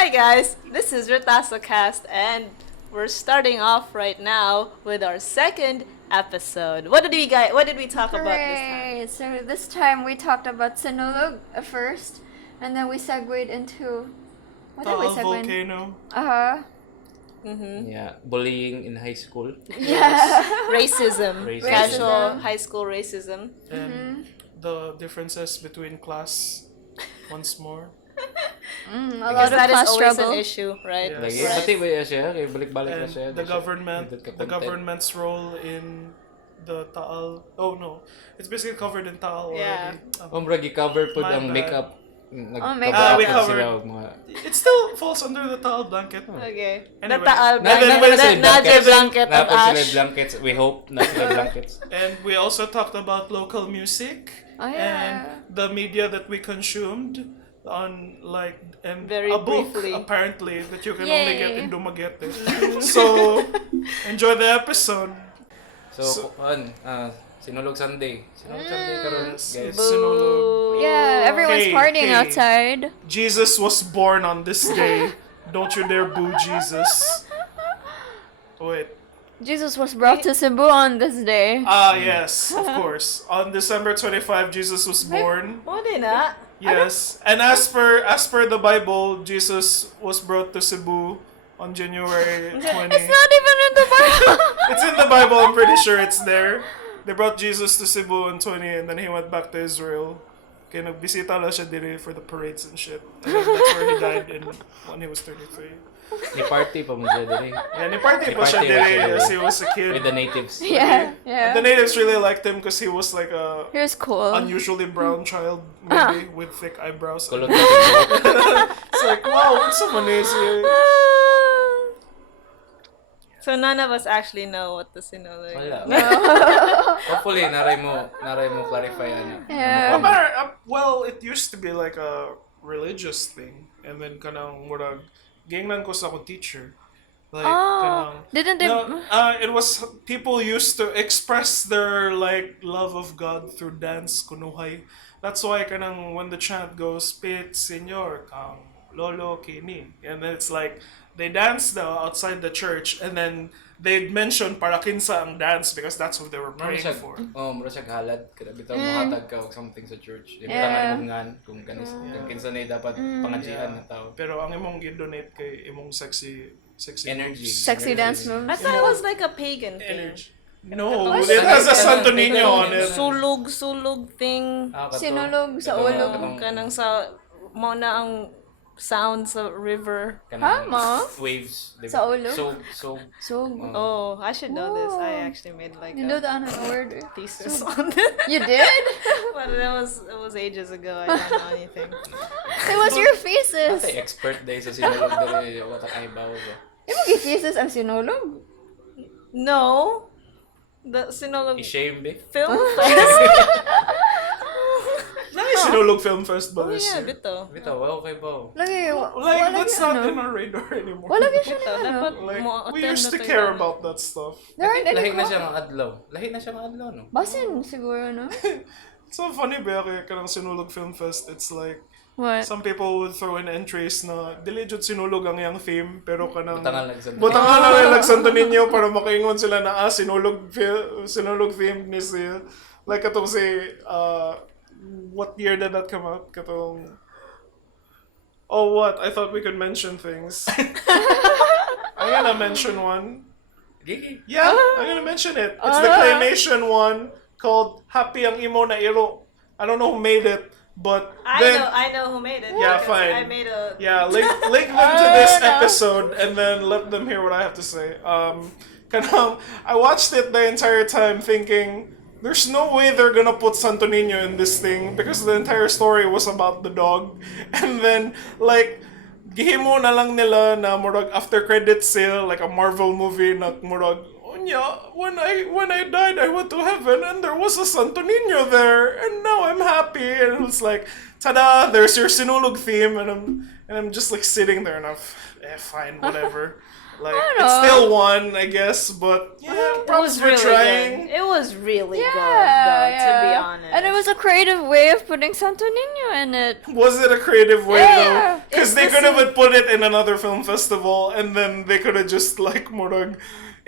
Hi guys, this is RetasoCast and we're starting off right now with our second episode. What did we talk about this time? Hooray! So this time we talked about Sinulog at first, and then we segued into what did we Taal segue? volcano. Yeah, bullying in high school. Yeah. Racism. Racism. Casual high school racism. And the differences between class once more. A lot Because of that is class always struggle. an issue, right? Yeah. Lagi, Yes. pati ba siya? Kaya balik-balik na And siya. the The government's role in the Taal. Oh no, it's basically covered in Taal Yeah. already. Bragi, cover po My ang bad. makeup. Makeup. We up covered. sila, mga... It still falls under the Taal blanket. Okay. Anyway. Nataal Na- na- blanket. na- Naje blanket of Napos sila ash. blankets. We hope na sila blankets. And we also talked about local music Oh, yeah. and the media that we consumed on and Very a book briefly. apparently that you can only get Yay. in Dumaguete. So enjoy the episode. So, Sinulog Sunday. Sinulog Sunday karon, Yes, guys. it's Sinulog. Yeah, everyone's Hey, partying hey. outside. Jesus was born on this day. Don't you dare boo Jesus. Wait. Jesus was brought to Cebu on this day. Yes, of course. On December 25, Jesus was born. Pwede na. Yes. And as per the Bible, Jesus was brought to Cebu on January 20. It's not even in the Bible. It's in the Bible, I'm pretty sure it's there. They brought Jesus to Cebu on 20 and then he went back to Israel. Kaya nagbisita lang siya dire for the parades and shit. And then that's where he died when he was 33. Ni party pa mo siya dali. Yeah, ni-party pa siya Ni-party pa siya dire dire. as he was a kid. With the natives. Yeah, And yeah. the natives really liked him because he was like a He was cool. unusually brown child, maybe, with thick eyebrows. Kulot na siya. It's like, wow, what's someone is here? So none of us actually know what the Sinulog is. Wala. Hopefully, naray mo clarify ano. Yeah. Well, it used to be like a religious thing. And then kanang murag, gingnan ko sa akong teacher. Like, kanang, Didn't they? no, it was, people used to express their like love of God through dance, kunuhay. That's why kanang when the chant goes, Pit, Senyor, kang lolo, kini. And then it's like, they dance outside the church and then they'd mention para kinsa ang dance because that's what they were praying for. Mura siya gahalad. Kada bitaw mahatag ka og something sa church. Di ba Yeah. naman ngan kung kinsa na dapat pangadjian na tao. Pero ang imong gi-donate kay imong sexy Energy. moves. Sexy dance moves. I thought it was like a pagan thing. Energy. No, What's it has a that? Santo Niño on it. Sulog thing. Sinulog sa ulo. Kanang sa mo na ang sound sa river. Ma? Waves. Di ba? Sa ulo? So, So, Oh, I should know this. I Oh. actually made like you know a the ano word. thesis on this. You did? But it was ages ago. I don't know anything. It was your thesis. Natay expert day sa sinulog dali. Wata kay bawo ba? Yung mag-thesis ang sinulog? No. The Sinulog I-shame be? Film Fest. Nice Sinulog Film Fest ba Oh this yeah, year? bito. Bitaw, wow kay bawo. Lagi, Like, that's not ano. in our radar anymore. Wala gyud siya Bito. na ano. Dapat Like, mo we attend used na to tayo care na. about that stuff. There aren't any Lahi na siya co- ng adlaw. Lahi na siya ng adlaw, no? Basin siguro, no? It's so funny ba kaya kanang Sinulog Film Fest, it's like, What? some people would throw in entries na dili jud sinulog ang yang theme pero kanang Butangan lang sa butangan lang yung Santo Niño para makaingon sila na sinulog theme ni siya. Like katong si what year did that come out? Katong oh what? I thought we could mention things. I'm gonna mention one. Gigi. Yeah, I'm gonna mention it. It's the claymation one called Happy Ang Imo na Iro. I don't know who made it, but then I know who made it. Yeah, because fine. I made a yeah, link them to this episode and then let them hear what I have to say. Kanang, I watched it the entire time thinking, there's no way they're gonna put Santo Niño in this thing because the entire story was about the dog. And then, like, gihimo na lang nila na murag after credits sale, like a Marvel movie na murag, yeah, when I died, I went to heaven and there was a Santo Niño there, and now I'm happy. And it was like, ta-da! There's your Sinulog theme, and And I'm just like sitting there and fine, whatever. Like, I it's know. still one, I guess, but yeah, It props was for really trying. good. It was really Yeah, good, though, to be yeah. honest. And it was a creative way of putting Santo Niño in it. Was it a creative way Yeah. though? Because they It's could the have put it in another film festival, and then they could have just like murag.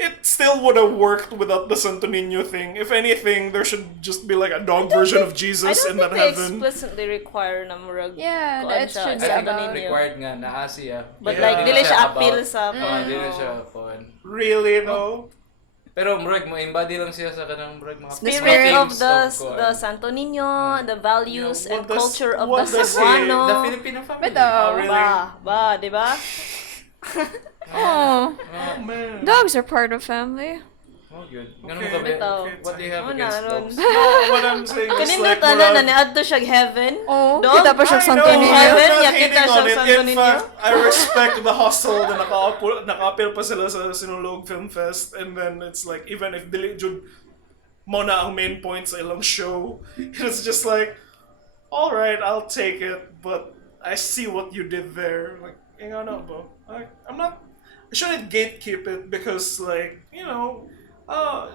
It still would have worked without the Santo Niño thing. If anything, there should just be like a dog version of I Jesus don't in think that they heaven. explicitly require na murag. Yeah, kuan it siya, should be Santo about- Niño. required nga na Asia. But Yeah. like, dili siya about- appeal sa Dili siya kuan. Really though? Pero murag mo embody lang siya sa kanang murag mga spirit of themes the kuan. Santo Niño, the values Yeah, and what does- culture of what the does Cebuano. The Filipino family. Bitaw. Oh, really? Ba, di ba? Oh, Oh man. dogs are part of family. Oh, good. Ganun Okay, ka ba? bitaw. What do you have Ano against ron? dogs? No, what I'm saying is Kanindot like na murag- niadto siya heaven. Oh, Dog? kita pa siya I Santo know, Niño. Heaven, I'm not yakita hating siya on it. Santo In Niño. fact, I respect the hustle na naka-appeal pa sila sa Sinulog Film Fest, and then it's like, even if dili jud mo na ang main point sa ilang show, it's just like, alright, I'll take it, but I see what you did there. Like, ano ba? I'm not, I shouldn't gatekeep it because, like, you know,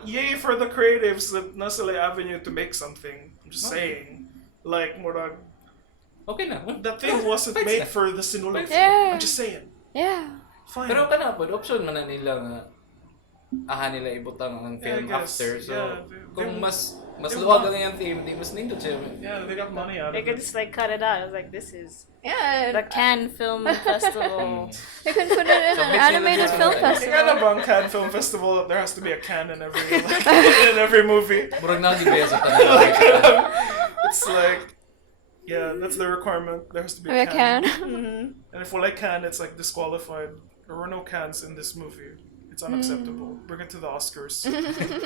yay for the creatives that nasa like avenue to make something. I'm just saying. Like, murag, Okay na. that thing wasn't Fights made na. for the Sinulog. Yeah. I'm just saying. Yeah. Fine. Pero kana po, option man na nila nga nila ibutang ang Yeah, I film guess. after. So, Yeah, kung they- mas they luwag want- ang yung theme, di mas nindot siya. Yeah, they got money out of They could it. just like cut it out. I was like, this is Yeah. the Cannes Film Festival. You can put it in So an mix animated it film with- They got a festival. bang Cannes Film Festival. There has to be a can in every in every movie. Murag na di ba sa tanan. It's like, yeah, that's the requirement. There has to be We a can. can. And if we're like can, it's like disqualified. There were no cans in this movie. It's unacceptable. Bring it to the Oscars,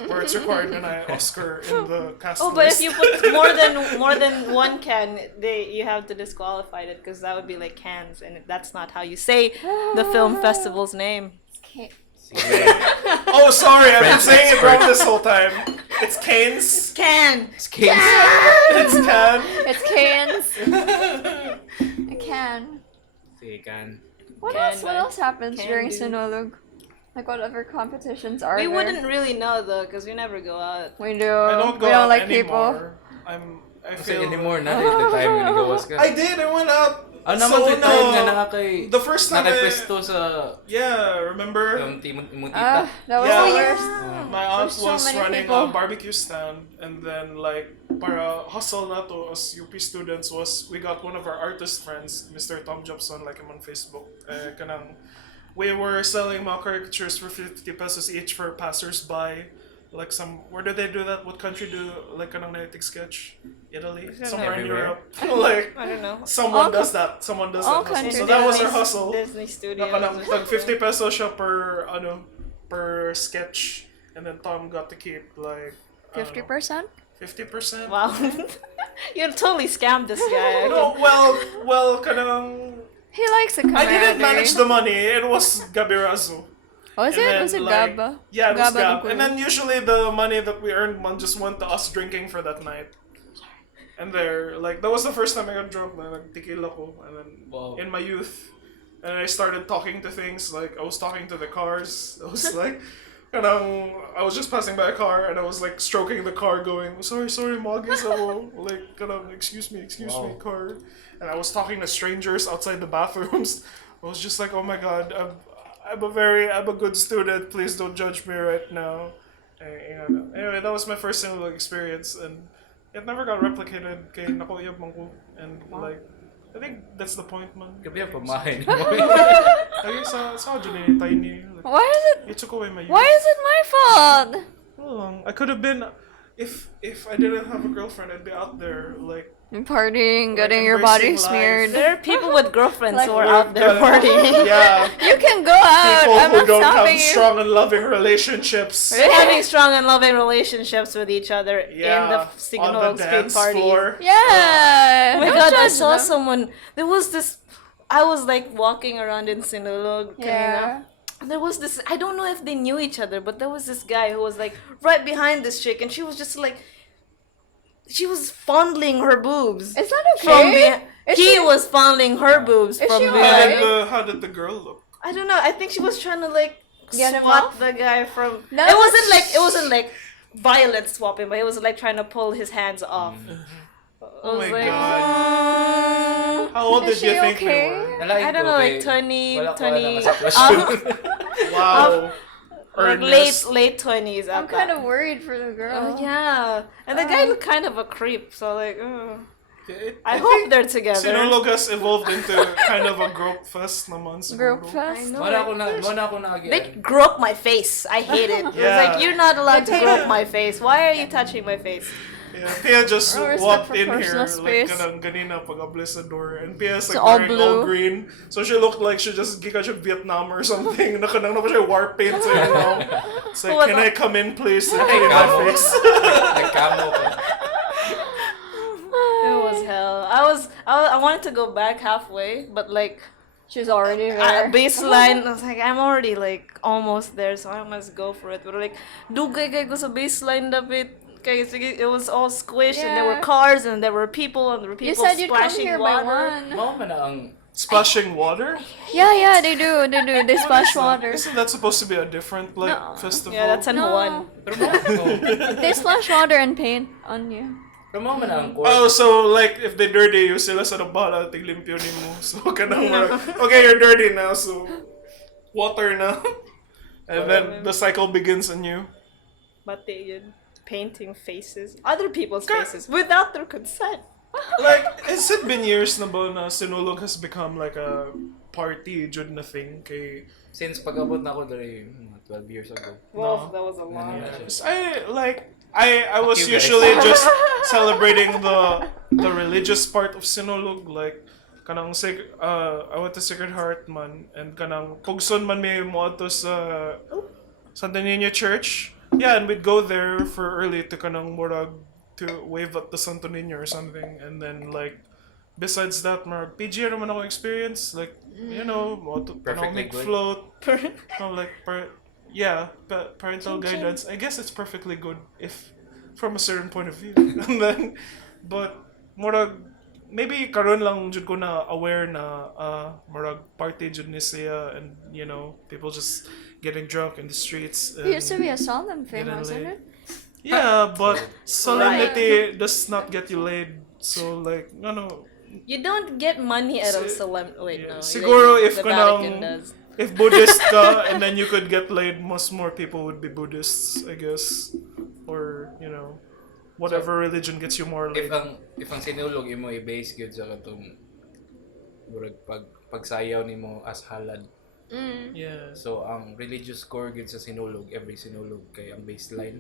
where it's required and I Oscar in the cast Oh, but if list. you put more than one can, you have to disqualify it because that would be like cans, and that's not how you say the film festival's name. Okay. Oh, sorry, I've been French saying it expert. wrong this whole time. It's Canes. Can. It's case. It's can. It's cans. A can. Sige, kan. What Can, else? What but else happens can during do. Sinulog? Like whatever competitions are We there? wouldn't really know though because we never go out. We do. I don't go we don't out like people. anymore. I Kasi feel anymore na the time nga nagawas ka. I did. I went out. Ah, naman So, so, time nga no. nakakay... The first time Nakapwesto sa... Yeah, remember? Ah, Mutita. that was Yeah. the worst. My aunt There's so was many running people. a barbecue stand, and then like para hustle na to as UP students was we got one of our artist friends, Mr. Tom Jobson, like him on Facebook. Kanang we were selling mga caricatures for 50 pesos each for passers-by. Like where do they do that? What country do like kanang native sketch? Italy, somewhere in Everywhere. Europe. Like I don't know. someone All does that. Someone does all that. Hustle. countries So that was do our this. hustle. Disney Studios. Like 50 pesos siya per sketch, and then Tom got to keep like 50%? 50%. Wow, you totally scammed this guy. No, well, kanang He likes a I camaraderie. didn't manage the money. It was Gabirazo. Was And it? then, Was it like, Gaba? Yeah, it was Gaba Gab. ng And then usually the money that we earned just went to us drinking for that night. And there, like, that was the first time I got drunk. Like, tequila ko. And then Wow. in my youth, and I started talking to things. Like, I was talking to the cars. I was like, I was just passing by a car and I was like stroking the car, going, sorry, Mogis, like, excuse me, Wow. car. And I was talking to strangers outside the bathrooms. I was just like, oh my god, I'm a good student. Please don't judge me right now. Anyway, that was my first Sinulog experience, and it never got replicated. Kay nakoyab man ko, and like, I think that's the point, man. Gabi ang pamahin. Like, sa dyan tiny. Like, Why is it? it took away my youth. Why is it my fault? I could have been, if I didn't have a girlfriend, I'd be out there like. Partying, Like getting your body embracing life. smeared. There are people with girlfriends Like, who are out there Like, partying. Yeah. You can go out. People I'm who not don't have stopping you. strong and loving relationships. Having strong and loving relationships with each other Yeah. in the On Sinulog the street dance party. floor. Yeah. Oh my don't god, I judge saw them. someone. There was this. I was like walking around in Sinulog. Yeah. Kanina. There was this. I don't know if they knew each other, but there was this guy who was like right behind this chick, and she was just like. she was fondling her boobs. Is that From okay? Is he she- was fondling her boobs Is from she behind. alright? How did the girl look? I don't know. I think she was trying to like Get him swat off? the guy from. No, it wasn't like violent swapping, but it was like trying to pull his hands off. Oh my like, god. How old Is did you she think okay? they were? Nalain I don't ko, know, kay like 20, wala ko 20 alam ang sitwasyon. Wow. like Ernest. late 20s. I'm kind of worried for the girl. yeah, and the guy looked kind of a creep. So like, I hope think they're together. Sinulog has evolved into kind of a group fest naman siguro. Group fest. Wala ko na They again. grope my face. I hate it. It's Yeah. like, you're not allowed to grope my face. Why are you touching my face? Yeah, Pia just Oh, respect walked for in personal here like space. kanina pag ablis sa door, and Pia's like It's all wearing all blue. green, so she looked like she just gika siya Vietnam or something. Nakanang na pa siya war paint sa inyo. It's like, What can the- I come in please? And clean my Kamo. face. Nagkamo ko. It was hell. I wanted to go back halfway, but like She's already there. baseline, I was like, I'm already like almost there, so I must go for it. But like, dugay kay ko sa baseline dapit. Kay sige, it was all squished, and there were Yeah. cars, and there were people, and there were You people said you'd come splashing here by water. one. Mao man na ang Splashing water? Yeah, they do. They splash water. Isn't that supposed to be a different like No. festival? Yeah, that's an one. pero mao They splash water and paint on you. pero mao man na ang court. Oh, so like if they dirty you, sila sa bala tiglimpyo nimo. So kanang okay, you're dirty now, so water na. And then the cycle begins anew. But they yun, painting faces, other people's faces, without their consent. Like, has it been years na ba na Sinulog has become like a party jud na thing kay Since pag-abot na ako dari 12 years ago. Well, that was a long. I was Fuck you guys. usually just celebrating the religious part of Sinulog, like kanang I went to Sacred Heart man, and kanang pugson man may mo ato sa Santa Niña Church. Yeah, and we'd go there for early to kanang murag to wave at the Santo Niño or something, and then like besides that, marag PG naman ako experience, like you know, mo to Perfectly make good. float, like parental guidance. I guess it's perfectly good if from a certain point of view. And then, but murag maybe karon lang jud ko na aware na murag party jud ni siya, and you know, people just getting drunk in the streets. It used to be a and solemn thing, getting wasn't laid. it? Yeah, but solemnity does not get you laid. So like, no. You don't get money out of Si- solemn. Wait, yeah. no. Siguro like, if the kanang- Vatican does. If Buddhist ka and then you could get laid, most more people would be Buddhists, I guess. Or, you know, whatever religion gets you more laid. If ang sinulog imo i-base gyud sa katong murag pagsayaw nimo as halad. Yeah. So ang religious core gyud sa sinulog, every sinulog kay ang baseline.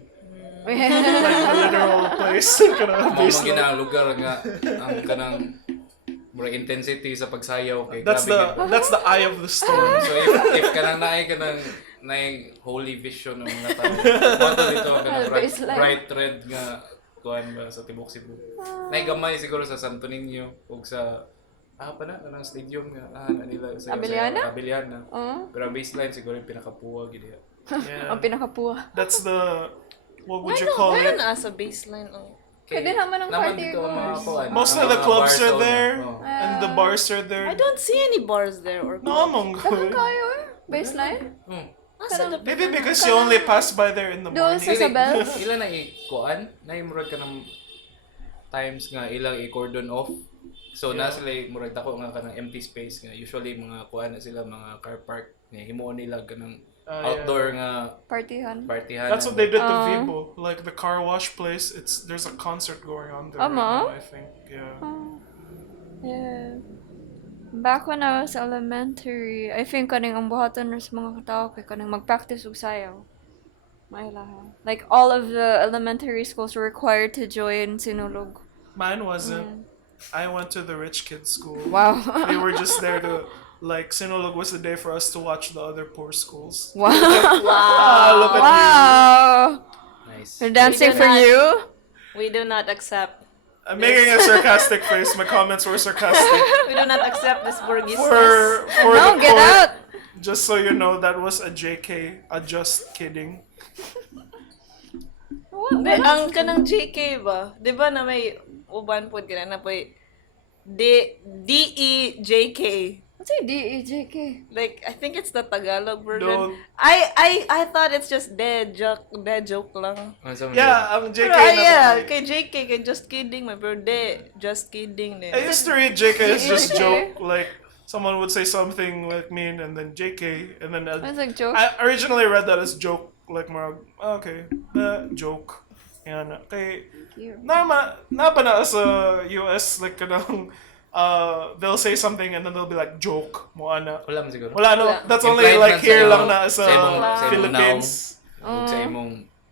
Like the literal place. Kanang Mao baseline. ang lugar nga ang kanang murag intensity sa pagsayaw kay That's grabe gyud. the eye of the storm. So if kanang naay holy vision ng mga tao. Wato dito ang kanang Baseline. bright red nga kuan ba sa tibok Cebu. Naay gamay siguro sa Santo Niño ug sa kanang stadium nga na nila sa Abiliana? Abiliana. Oh, Pero ang baseline siguro yung pinakapuwa gid diha. Yeah. ang pinakapuwa. That's the, what would Why you call not? Why it? not as a baseline? Oh. Pwede naman ang naman party dito ang mga goers. kuan. Most ang of the mga clubs bars are owner. there, Oh. and the bars are there. I don't see any bars there or No, among Dagan kayo baseline? Maybe because you only pass by there in the Doon morning. sa Isabel's? Ila na i-kuan, na imurag ka ng times nga ilang i-cordon off. So na sila murag dako nga kanang empty space nga usually mga kuan na sila mga car park nga himuon nila kanang outdoor nga Partihan. partihan. That's what they did to Vibo. Like the car wash place, there's a concert going on there. Ama? Right now, I think. Yeah. Yeah. Back when I was elementary, I think kaning ang buhaton sa mga katao kay kaning mag-practice og sayaw. Mailaha. Like all of the elementary schools were required to join Sinulog. Mine wasn't. I went to the rich kids school. Wow. We were just there to, like, Sinulog was the day for us to watch the other poor schools. Wow. Look at Wow. Nice. They're dancing We do for not- you? We do not accept. I'm making a sarcastic face. My comments were sarcastic. We do not accept this Burgess. For No, the get court, out. just so you know, that was a JK, a just kidding. Ang kanang JK ba? Di ba na may uban po na po DEJK. What's a DEJK? Like, I think it's the Tagalog version. Don't. I thought it's just dead joke lang. Yeah, ang JK Pero, na yeah, kay JK, kay just kidding, my bro, just kidding. I used to read JK as just JK? joke, like someone would say something like mean and then JK and then It's like joke. I originally read that as joke, like more okay, joke. Yan. Kay na ba na sa US like kanang they'll say something and then they'll be like joke mo ana. Wala man siguro. Wala no. Wala. That's only Implied like man here sa'yo, lang na sa sa imong Philippines. Sa imong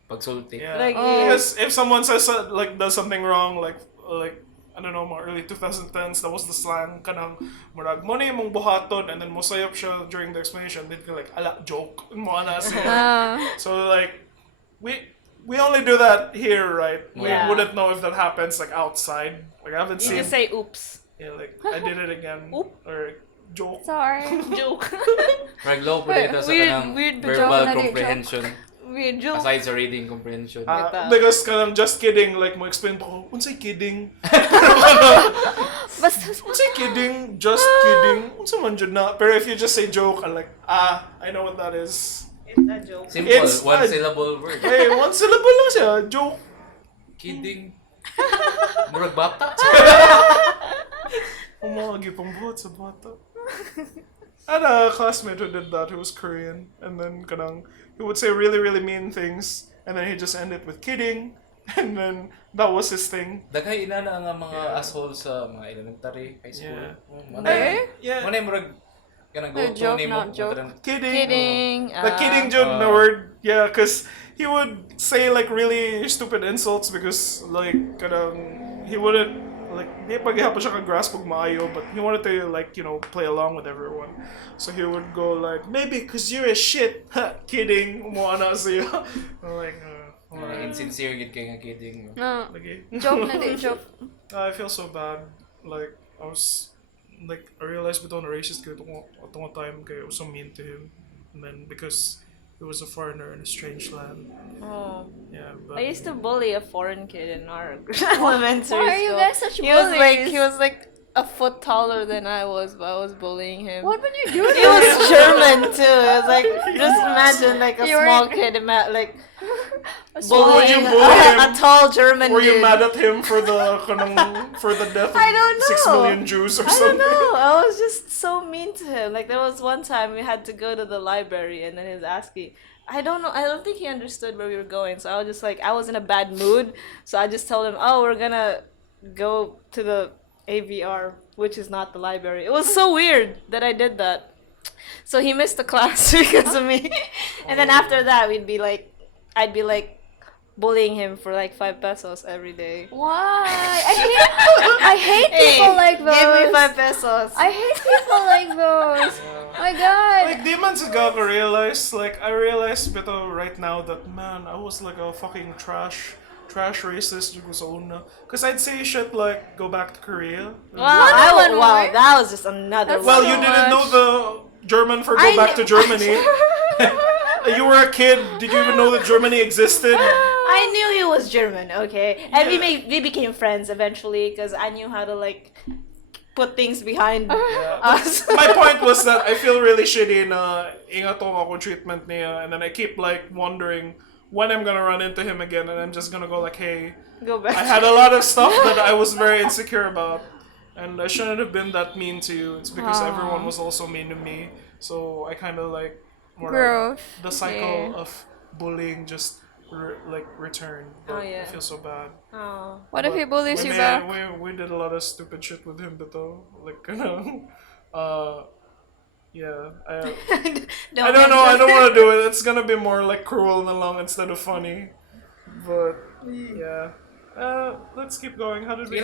pagsulti. Yeah. Like, Because if someone says like does something wrong, like I don't know, mga early 2010s, that was the slang kanang murag mo na imong buhaton and then mo sayop siya during the explanation. They'd be like ala joke mo ana siya. So like we only do that here, right? We Yeah. wouldn't know if that happens like outside. Like I haven't you seen. just say oops. Yeah, like I did it again Oop. or joke. Sorry. Joke. Rag low po dito sa kanang weird verbal joke na di, comprehension. Weird joke. Aside sa reading comprehension. Because kanang just kidding, like mo explain po, unsay kidding? Basta Unsay kidding? Just kidding. Unsa man jud na? Pero if you just say joke, I'm like, I know what that is. It's a joke. Simple, It's one a- syllable word. Hey, one syllable lang siya. Joke. Kidding. Murag bata. Umagi pang buhat sa bata. I had a classmate who did that, who was Korean, and then kanang he would say really, really mean things, and then he just end it with kidding, and then that was his thing. Daghay inana nga mga asshole sa mga elementary, high school. Yeah. Yeah. Manay murag kanang go joke, to nimo. not joke. Kidding. Kidding. The kidding joke, the word, yeah, because he would say like really stupid insults because like kanang he wouldn't like di paghihapon siya ka-grasp og maayo, but he wanted to like play along with everyone, so he would go like maybe because you're a shit. Kidding mo ana siya. I'm like Insincere gid kay nga kidding. no. okay. Joke na di, joke. I feel so bad. Like I realized bitaw na racist kay atong time kay I was so mean to him, and then because he was a foreigner in a strange land. Oh. Yeah, but I used to bully a foreign kid in our elementary Why are you school. guys such He was bullies? like a foot taller than I was, but I was bullying him. What would you do? He was German too. It was like just imagine like a You were- small kid like So would you bullying bully him? a tall German were you dude. mad at him for the death of I don't 6 know. million Jews or I something? don't know. I was just so mean to him. Like there was one time we had to go to the library, and then he was asking. I don't know. I don't think he understood where we were going. So I was just like, I was in a bad mood. So I just told him, "Oh, we're gonna go to the AVR, which is not the library." It was so weird that I did that. So he missed the class because of me. And then after that, I'd be like bullying him for like 5 pesos every day. Why? I hate people like those. Give me 5 pesos. I hate people like those. My God. Like, di man siguro ko realize, like, I realized bito right now that, man, I was like a fucking trash racist jugo sa una. Because I'd say shit like, go back to Korea. Wow, that was just another That's Well, one. you so didn't know much. the German for go I back to kn- Germany. You were a kid. Did you even know that Germany existed? I knew he was German, okay? And we became friends eventually because I knew how to like put things behind us. My point was that I feel really shitty na ingatong ako treatment niya, and then I keep like wondering when I'm gonna run into him again, and I'm just gonna go like, hey, Go back. I had a lot of stuff that I was very insecure about, and I shouldn't have been that mean to you. It's because everyone was also mean to me, so I kind of like more Growth. the cycle Yeah. of bullying just returned. But Oh, yeah. I feel so bad. Oh. What if he bullies you we back? we did a lot of stupid shit with him, but like yeah. I don't know. I don't want to do it. It's gonna be more like cruel and long instead of funny. But yeah. Let's keep going. How did we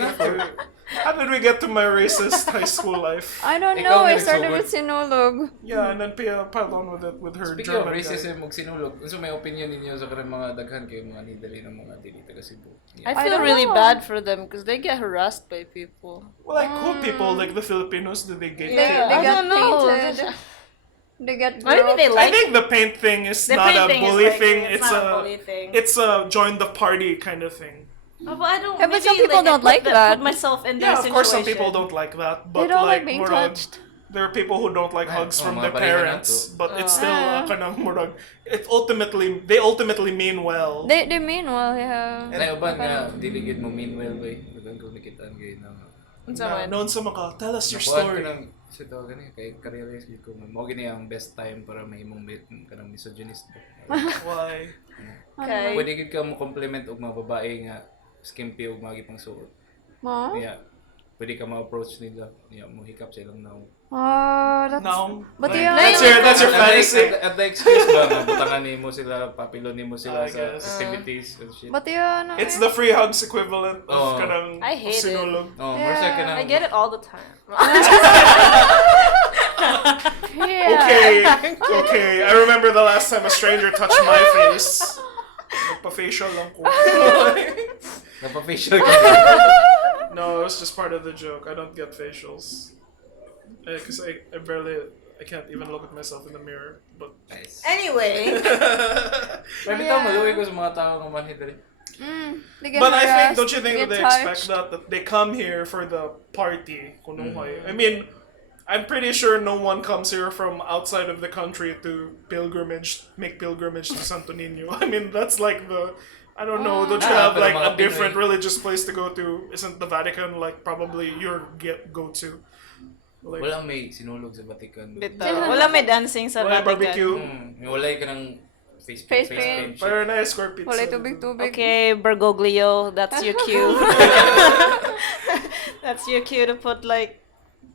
get to my racist high school life? I don't Ikaw know. I nga started nagsugod. with Sinulog. Yeah, and then piled on with her Speaking German of guy. racism ug sinulog, unsa may opinion ninyo sa kanang mga daghan kay mga nidali ng mga dili taga Cebu? I I feel don't really know. bad for them because they get harassed by people. Well, like who people like the Filipinos? Do they get They I got don't know. painted. They get Maybe they groped. I like think the paint thing is the not paint a thing is bully like, thing. It's not a bully thing. It's a join the party kind of thing. Oh, but I don't. Yeah, but maybe, some people like, I don't put like that. Put myself in their Yeah, of situation. course some people don't like that, but They don't like like being murag, touched. there are people who don't like Ay, hugs oh, from mga their pareho na parents, to. but it's still Ah. kanang murag. They ultimately mean well. They mean well, yeah. Nay uban nga dili gid mo meanwhile bay. Dagan ko nakitaan gid na. Unsa Na, man? noon sa maka, tell us your Nakuha story. ko ng sito gani kay careerist gid ko. Mao gini ang best time para mahimong bit kanang misogynist. Why? Okay. Pwede gid ka mo compliment og mga babae nga skimpy og mga gipang suot. Mo? Yeah. Pwede ka ma-approach nila. Yeah, mo hikap sa ilang naong. Oh, that's... No. But Like, yeah. that's your fantasy. At the excuse ba nga butangan nimo sila, papilon nimo sila I sa guess. festivities and shit. But yeah, no. It's the free hugs equivalent of Oh. kanang I hate it. sinulog. Oh, Yeah, more sa ka na. I get it all the time. Yeah. Okay. I remember the last time a stranger touched my face. Nagpa-facial lang ko. Napa-facial ka. No, it was just part of the joke. I don't get facials. Because I can't even look at myself in the mirror. But Nice. Anyway, Pero bitaw maluwi ko sa mga tao nga manhid diri. They get but I think, harassed, don't you think they that they get expect touched. that they come here for the party? Kunuhay. I mean, I'm pretty sure no one comes here from outside of the country to make pilgrimage to Santo Niño. I mean, that's like I don't know, don't you have pero like mga a different Pinoy. religious place to go to? Isn't the Vatican like probably your go-to? Like, Wala may sinulog sa Vatican. bitaw. Wala may dancing sa wala Vatican. barbecue. Wala ka ng face Face paint. paint. shit. Pero na square pizza. Wala tubig. Okay, Bergoglio, that's your cue. That's your cue to put like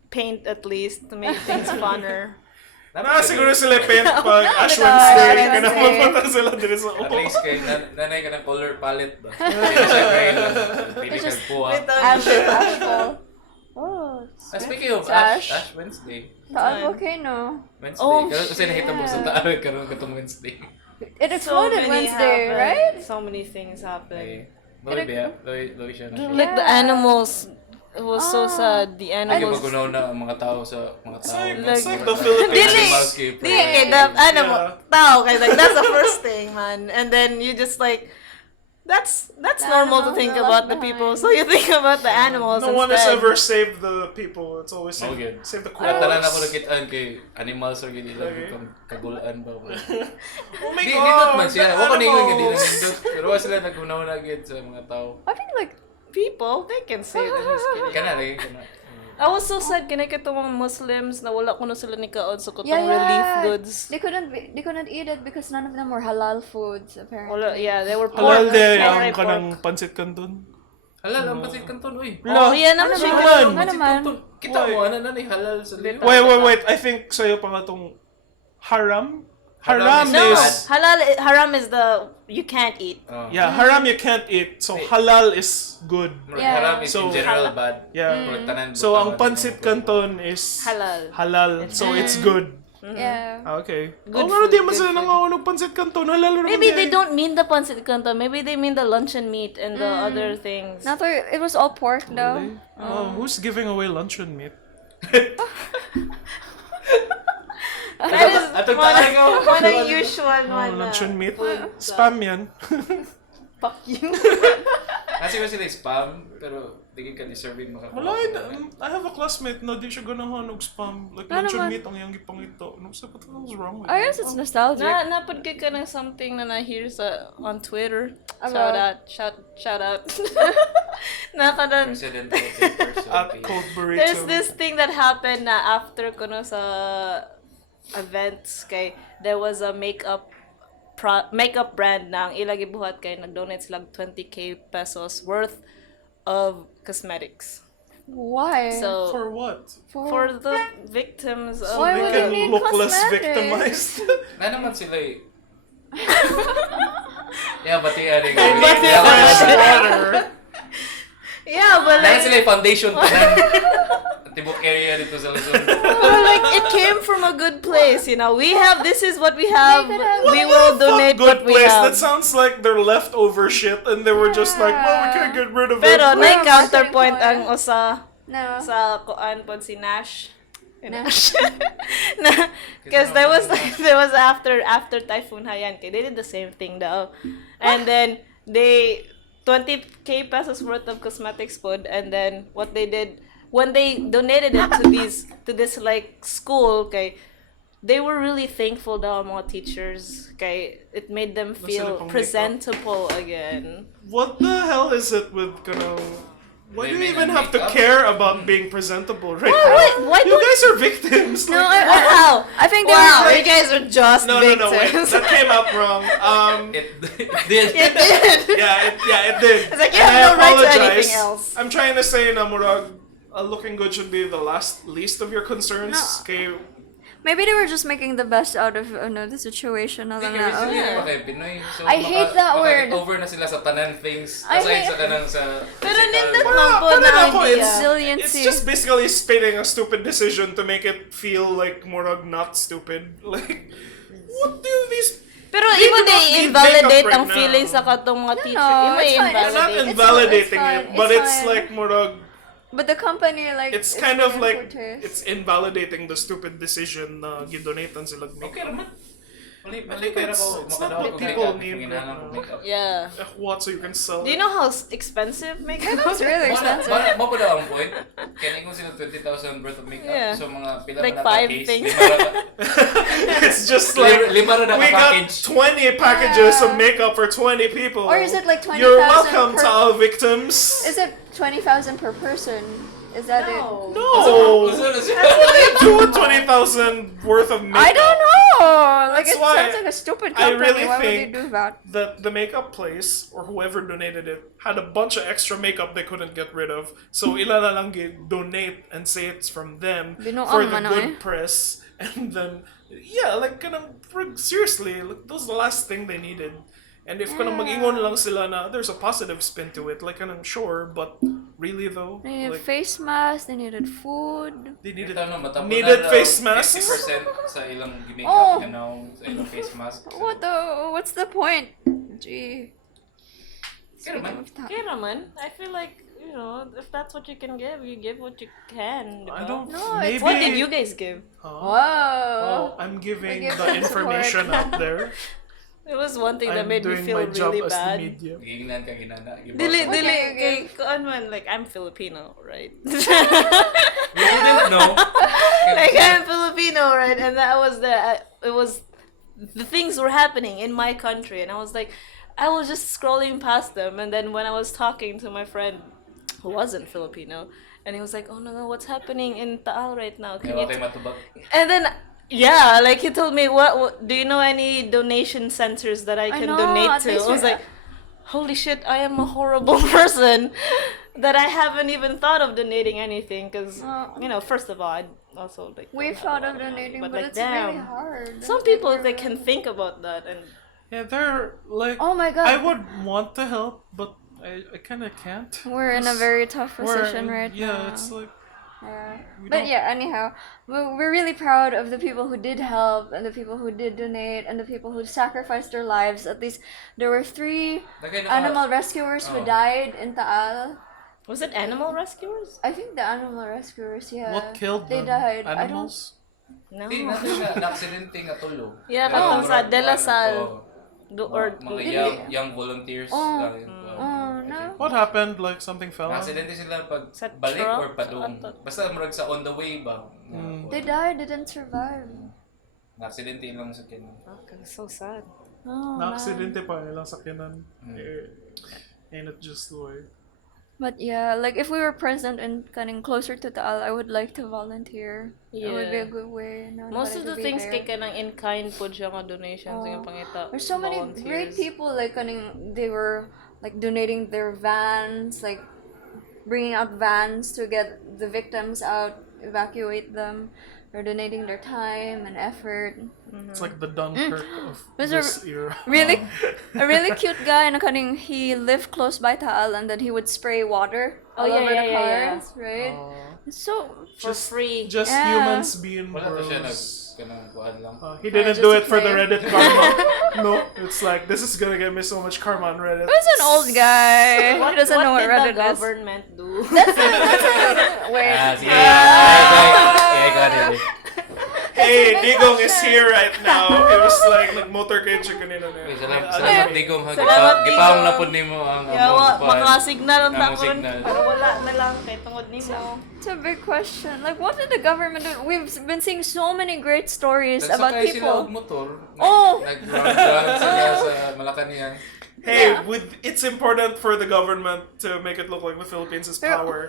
paint at least to make things funner. Na siguro sila paint pag Ash Ash Wednesday. Wednesday. Kaya mapunta sila din sa At least kay nanay ka ng color palette ba? Hindi ka siya gray lang. Pili ka buha. Ashfall. Oh, Speaking of Ash. Ash Wednesday. Taal volcano. Wednesday. Oh, Kasi nakita mo sa Taal karon katong Wednesday. It exploded Wednesday, right? So many things happened. Loy ba? Loy siya na siya. Like the animals, it was so sad. The Hindi animals. magunaw na ang mga tao sa mga tao. It's like the Dili. Philippines. Di, okay, the animal, tao, kaya like that's the first thing, man. And then you just like, that's normal to animals think are about left the people. behind. So you think about the animals No one has instead. ever saved the people. It's always Oh, good. save the Kaya tanan ako koalas. nakitaan kay animals or gini lang itong kagulaan ba. Oh my Di God! nindot man siya. the Wa ko ningon nga di animals. na nindot. Pero wa sila nagunaw na gid sa mga tao. I think like People, they can say this. Just kidding. Kana rin kana. I was so sad kinay katong mga Muslims na wala kuno sila ni kaon sa kutong yeah, relief goods. They couldn't eat it because none of them were halal foods apparently. Wala, yeah, they were Halal pork. din Sorry, ang pork. kanang pansit canton. Halal ang pasit kanton oy. Oh, yeah, naman siya. Halal. Ano naman? Kita Why? mo ana na ni halal sa dito. Wait. I think sa'yo pa nga tong haram? Haram Haram is... Haram is the you can't eat. Yeah, haram you can't eat. So halal is good. Yeah. Haram is So, in general bad. Yeah. Murag tanan So butang ang natin pansit ang- canton is Halal. So it's good. Yeah. Okay. Good Pero food, di man good sila food. nangaulog pansit canton. Halal naman Maybe yan. they don't mean the pancit canton. Maybe they mean the luncheon meat and the other things. Not where it was all pork though. Really? Oh, who's giving away luncheon meat? That is Atong one tayo. of unusual Oh, one. luncheon meat. Spam yan. Fuck you. Kasi ba sila spam pero di ka deserving Wala, I have a classmate na di siya ganahan og spam. Like Ano luncheon naman? meat ang iyang gipangito. No, so what the hell's wrong with I you? guess it's nostalgic. Napod ka ng something na na-hear sa on Twitter. About? Shout out. Nakanan. President papers. At Cold Burrito. There's this thing that happened na after ko no sa events kay there was a makeup brand na ang ilang gibuhat kay nag-donate sila 20k pesos worth of cosmetics. Why? So For what? for the victims of Why They would can they need look less cosmetics? victimized. Na naman sila eh. Yeah, batian rin. yeah, but Dahil like sila yung foundation pa ng tibok area dito sa Luzon. but like it came from a good place, you know. This is what we have. They could have- We will donate Good what we place. have. That sounds like their leftover shit and they were just like, well, we can't get rid of Pero it. na Well, counterpoint marketing ang usa No. sa kuan pod si Nash. In Nah. Ash. Because there was after Typhoon Haiyan, okay, they did the same thing though, and then they 20k pesos worth of cosmetics food, and then what they did when they donated it to this like school, okay, they were really thankful daw mga teachers, okay, it made them sila feel pang makeup. presentable again. What the hell is it with why do you Women even and have to makeup? care about being presentable right Why- now? why You don't- guys are victims. No, like- Wow, I think they wow, were you guys are just no, wait, victims. that came out wrong. It did. It did. It did. It's like you And have no I right to apologize. anything else. I'm trying to say na murag, looking good should be the least of your concerns. No. Okay, maybe they were just making the best out of the situation na lang na. Kasi Yeah. pa kay Pinoy. So, I hate that word. Over na sila sa tanan things. I Aside hate- sa kanang sa... Pero nindot Wala, man po pero na ako, idea. it's Resiliency. just basically spitting a stupid decision to make it feel like murag not stupid. Like, what do these... Pero They imo do not they need invalidate makeup ang right feelings now. sa katong mga teacher. no, Imo it's fine. You're not invalidate. invalidating fine, it, but it's it's fine. like murag... But the company like It's kind of very like protest. it's invalidating the stupid decision na gidonatan sila Okay makeup. naman. Mali think pera it's- ko. it's not Makadawag what ko people makeup. need Kung right ko now. makeup. Yeah. What, so you can sell Do you it? know how expensive makeup It's really expensive. Mo pa daw ang point. Kaya kung sila 20,000 worth of makeup. Yeah. So mga pila Like na five case. things. It's just like Lima ra na we got package. 20 packages of Yeah. makeup for 20 people. Or is it like 20,000 You're welcome per- to all victims. Is it 20,000 per person? Is that it? No. No. Gusto na siya. What do you do with 20,000 worth of makeup? I don't know. Like That's it why sounds like a stupid I company. really Why would they think do that? that the makeup place or whoever donated it had a bunch of extra makeup they couldn't get rid of. So ila na lang donate and say it's from them Binuang for the man, good eh. press. And then yeah, like seriously, like that was the last thing they needed. And if kanang mag-ingon lang sila na there's a positive spin to it, like I'm sure, but really though, They needed like face masks. They needed food. they needed Ito no, matapos needed na daw face masks. 50% sa ilang makeup, Oh. sa ilang face mask. So, What's the point? Gee. Kaya naman. Okay naman. I feel like, you know, if that's what you can give, you give what you can. I diba? don't No, maybe it's- What did you guys give? Whoa. Oh, I'm giving give the them information support. out there. It was one thing that I'm made me doing feel my job really as the bad. media. Gignan ka ginana. Dili, Okay, dili, okay. kay kuan man, like, I'm Filipino, right? You didn't know. Like, I'm Filipino, right? And that was it was, the things were happening in my country, and I was like, I was just scrolling past them, and then when I was talking to my friend who wasn't Filipino, and he was like, oh no, what's happening in Taal right now? Can Kaya you kay matubag. And then, yeah, like he told me, what do you know any donation centers that I can know, donate at to? least I was we- like, holy shit, I am a horrible person that I haven't even thought of donating anything because, you know, first of all, I also like. We've don't thought have a lot of money, donating, but like, it's really damn. hard. Some people they can think about that, and Yeah, they're like. Oh my God. I would want to help, but I kind of can't. We're in a very tough position right yeah, now. it's like we But don't- yeah, anyhow, we're really proud of the people who did help and the people who did donate and the people who sacrificed their lives. At least there were 3 Dagay na animal rescuers who Oh. died in Taal. was it animal rescuers? I think the animal rescuers, yeah. what killed they them? died. Animals? No. Di na siya na-aksidente nga tulo. Yeah, Pero katong sa murag De La kuan, Salle. Or mga young volunteers. Oh. lang, Oh, no. What happened? Like something fell? on? Na-aksidente sila pag Sa balik truck? or padung. Sa- Basta murag sa on the way ba. They died, they didn't survive. Na-aksidente lang sa kin. Okay, so sad. Oh, Na no. aksidente pa nilang sakyanan. Ain't it just the way? But yeah, like if we were present and kind of closer to Taal, I would like to volunteer. It would be a Yeah. good way. No, Most of the to be things there. kay kanang in kind po siya nga donations nga pangita. There's so many great people like they were like donating their vans, like bringing out vans to get the victims out, evacuate them. They're donating their time and effort. It's like the Dunkirk of Those are this era. Really, a really cute guy. And he lived close by Taal, and then he would spray water all yeah, over the yeah, yeah, cars, right? It's so For free. Just Yeah. humans being Wala to siya bros. kanang kuan lang. He didn't just do to it for the play. Reddit karma. No, it's like this is gonna get me so much karma on Reddit. He was an old guy. He doesn't know what did Reddit the is. government do? That's a wait. Ah, sige. Yeah, kanina. Hey, Digong is here right now. It was like nag-motorcade siya kanina na. Salamat Digong ha. Salamat, Gipaong Digong. na po nimo ang Yawa, among makasignal ang among takon. signal. Pero wala na lang kay tungod nimo. It's a big question. Like, what did the government do? We've been seeing so many great stories about Nagsakay sila og people. motor. Oh! Nag-round sila sa Malacanang. Hey, it's important for the government to make it look like the Philippines is Pero- power.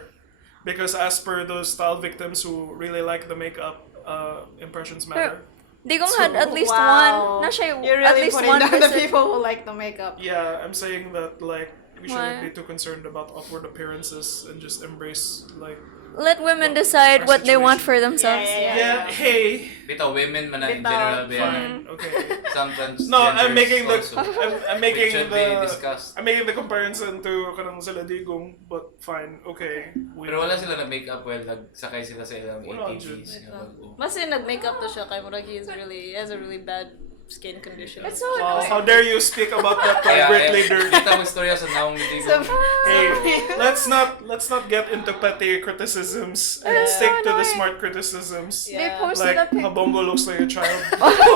Because as per those Taal victims who really like the makeup, impressions matter. Digong had at least Wow. one. Na siya, You're at really least putting one down the person. people who like the makeup. Yeah, I'm saying that like we shouldn't Why? be too concerned about outward appearances and just embrace like Let women decide what they want for themselves. yeah, hey, Bitaw, women man na in Bitaw, general ba yan. fine, okay. Sometimes No, I'm genders making the also, I'm which making should be the discussed. I'm making the comparison to kanang sila Digong, but fine, okay. Pero wala sila na make-up well, nagsakay sila sa ilang Wala, ATVs. nga bago. Mas nag-makeup to siya kay murag he has a really bad skin condition. It's so Wow, annoying. how dare you speak about that to a Kaya, great leader? Kita mo istorya sa naong ni Digong. Hey, let's not get into petty criticisms and Yeah. stick to the annoying. smart criticisms. Yeah. They posted Like a pic. Habongo looks like a child,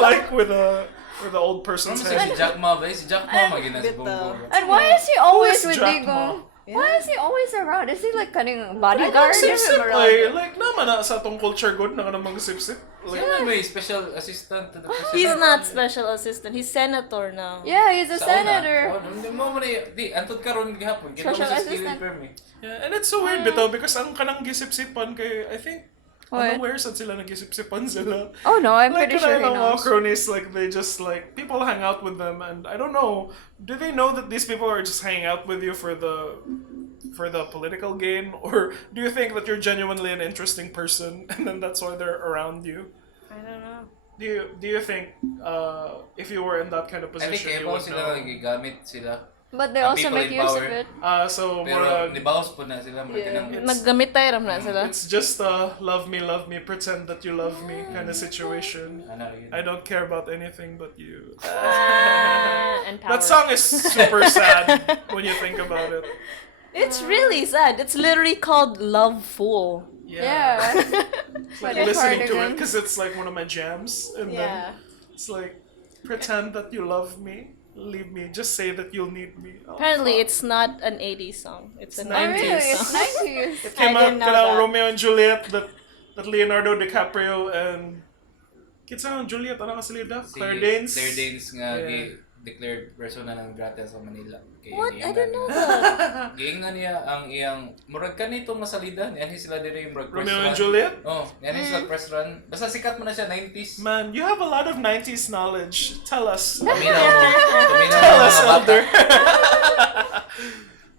like with a old Ano person's siya si head. Jack Ma ba? Si Jack Ma magina si Bitaw. Bongo. And why is he always Who is with Jack Digong? Ma? Why is he always around? Is he like kaning bodyguard? Sip-sip like naman na sa tong culture good na ka namang sip-sip. Like, Sino may special assistant to the president? He's not special assistant. He's senator now. Yeah, he's a Sa una. senator. Oh, hindi mo mo na di antod karon gihapon. Kita mo Special sa assistant. stealing permit. yeah, and it's so weird bitaw because ang kanang gisip-sipan kay I think What? unaware sad sila nagisip-sipan sila. Oh no, I'm Like pretty sure he kanang mga knows. cronies, like they just like people hang out with them, and I don't know. Do they know that these people are just hanging out with you for the political gain, or do you think that you're genuinely an interesting person, and then that's why they're around you? I don't know. Do you think if you were in that kind of I think position, you ebo would sila know? nagigamit sila. But they Ang also people make in use power. of it. So Pero murag, nibawas po na sila mga Yeah. kanang Naggamit tayo ram na sila. it's just a love me, pretend that you love me kind of situation. ano yun. I don't care about anything but you. And power. That song is super sad when you think about it. It's really sad. It's literally called Love Fool. Yeah. Like Like listening to it cardigan. because it's like one of my jams, and then Yeah. it's like pretend that you love me, leave me, just say that you'll need me. Oh, Apparently, fuck. it's not an 80s song. It's a It's Oh 90s really? song. It's 90s. It came I out didn't know kanang that. Romeo and Juliet that Leonardo DiCaprio and Kitsa ang Juliet ano kasalida? Si Claire Danes. Claire Danes nga Yeah. declared persona ng gratia sa Manila. Kay What? I Ian didn't know Daniel. that. Giingan niya ang iyang murag kanito nga salida niyan sila dire yung press Romeo and run. Juliet. Oh, yan sila press run. Basta sikat mo na siya 90s. Man, you have a lot of 90s knowledge. Tell us. Paminaw mo. Paminaw Tell mo us, mga bata. Elder.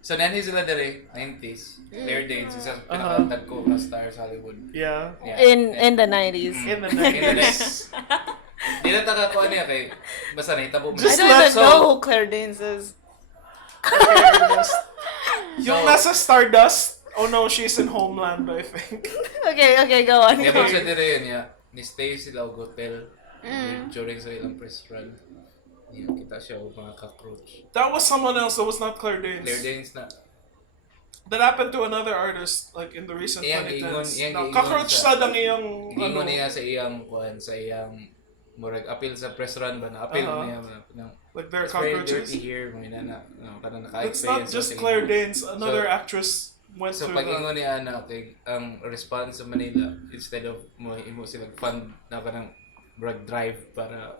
So nanay sila dire 90s. Claire Danes isa sa pinakatag ko na star sa Hollywood. Yeah. Yeah. In the 90s. In the In the 90s. next. Di na takakuha niya kay basta nahitabo mo. I Just don't let- even know who Claire Danes is. Yung nasa Stardust. Oh no, she's in Homeland, I think. Okay, go on. Kaya pag siya dire yun niya, ni-stay sila og hotel during sa ilang press run. Yan, kita siya og mga cockroach. That was someone else. That was not Claire Claire Danes. Danes na. That happened to another artist, like in the recent Iyang 2010s. iyang Na, giingon cockroach sa- sad ang iyang Gingon niya sa iyang kuan sa iyang murag appeal sa press run ba na appeal niya na like their it's very cockroaches. dirty here mga na kada It's naka-experience not just Claire Danes. Another So- actress went So through pag that. ingon niya na kay ang response sa Manila instead of mo sila fund na kanang drug drive para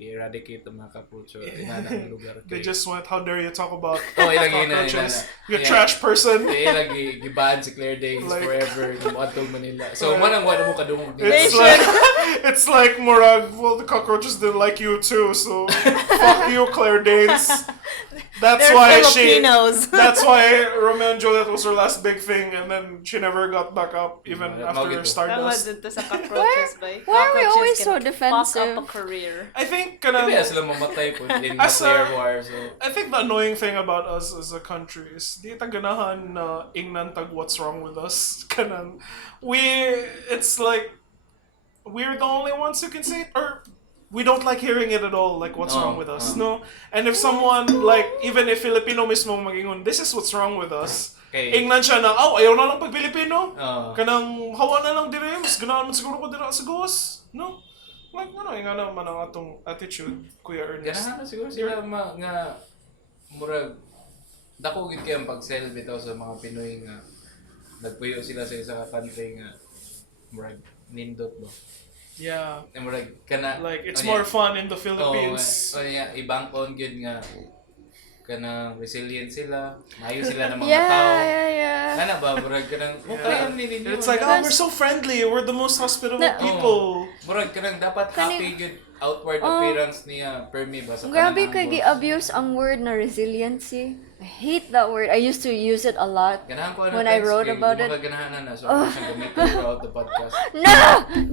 i-eradicate ang mga cockroach o inanang lugar They kay just went, how dare you talk about oh ilagay na cockroaches? na You trash person. ilagay giban si Claire Danes Like- forever ng atong Manila so manang wala mo kadungog It's should- like, it's like Murag, well, the cockroaches didn't like you too, so fuck you, Claire Danes. That's They're why Filipinos. that's why Romeo and Juliet was her last big thing, and then she never got back up, even Yeah, after Magito. That Stardust. wasn't sa cockroaches, ba? Why are we Cockroaches always can so fuck defensive? up a career. I think, Maybe kanang, sila mamatay po in As nuclear a- war so I think the annoying thing about us as a country is di ta ganahan na ingnan tag what's wrong with us. Kanang, it's like, we're the only ones who can say it, or we don't like hearing it at all, like what's wrong with us, no? And if someone, like, even if Filipino mismo magingon, this is what's wrong with us, ingnan siya na, ayaw na lang pag Pilipino. Oo. Kanang hawa na lang dire, mas ganahan man siguro ko dira sa gawas. No? Like, nga naman ang atong attitude, Kuya Ernest. Ganahan na siguro sila nga murag dako gid kay ang pag-sell bitaw sa mga Pinoy nga nagpuyo sila sa isa ka country nga murag nindot ba. Yeah. Murag kana Like, it's more fun in the Philippines. Ibang on gyud nga kanang resilient sila, maayo sila ng mga tao. Yeah. Kana ba murag kanang kayo ninyo. It's like, we're so friendly, we're the most hospitable people. Murag kanang dapat happy good outward appearance niya permi ba sa Grabe kanang kay boss. gi-abuse ang word na resiliency. I hate that word. I used to use it a lot Ganahan ko when I wrote about it. Ganahan na so ako siyang gamitin throughout the podcast.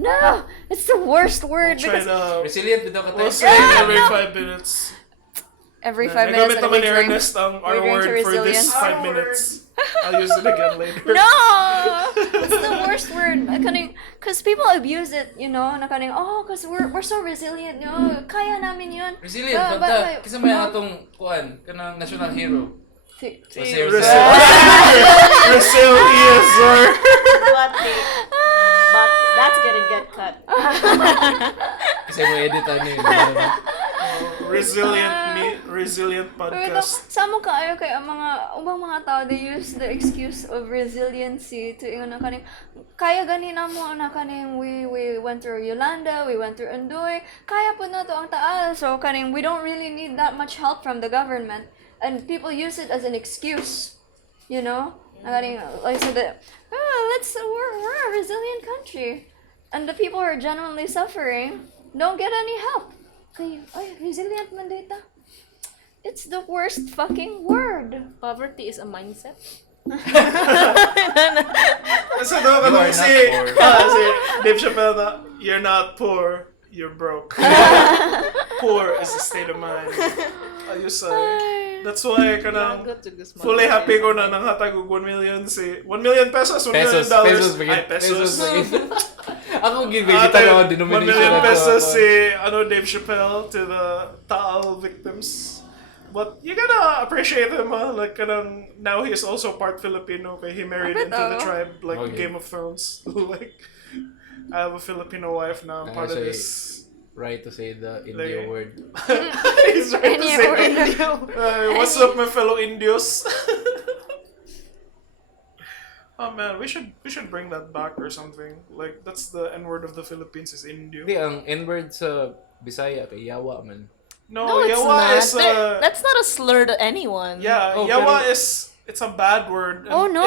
No! It's the worst word Try because to... Resilient bitaw ka We'll tayo. say every 5 minutes. every 5 minutes Nagamit naman ni we're going- Ernest ang we're R going word to for this resilience. 5 minutes. I'll use it again later. No! It's the worst word. Because people abuse it, na kaning, because we're so resilient, kaya namin yun. Resilient basta kisa may atong kuan kanang national hero. Si- Kasi Resilient, sir. But that's gonna get cut. kasi mo edit ani. Resilient Pero podcast. sa mo kaayo kay ang mga ubang mga tao, they use the excuse of resiliency to ingon na kaning kaya gani na mo na kaning we went through Yolanda, we went through Andoy, kaya po na to ang Taal, so kaning we don't really need that much help from the government, and people use it as an excuse, na kaning like so that we're a resilient country, and the people who are genuinely suffering don't get any help. Kay resilient man data. It's the worst fucking word. Poverty is a mindset. Kasi daw ka You are si Dave Chappelle na, you're not poor, you're broke. Poor is a state of mind. Ayos ay. That's why kanang fully happy ko na nanghatag og 1 million si 1 million pesos, $1 million. Ay, pesos. Ako gigita na 1 denomination. million pesos si Dave Chappelle to the Taal victims. But you gotta appreciate him, like now he is also part Filipino, kaya he married into the tribe like Game of Thrones. Like I have a Filipino wife now, I'm part of this. Right to say the India word. He's right to say India what's up, my fellow Indios? Oh man, we should bring that back or something. Like that's the N word of the Philippines is Indio. Hindi ang N-word sa Bisaya kay Yawa man. No, it's yawa not. is That's not a slur to anyone. yeah, Oh, yawa it's a bad word. And Oh, no.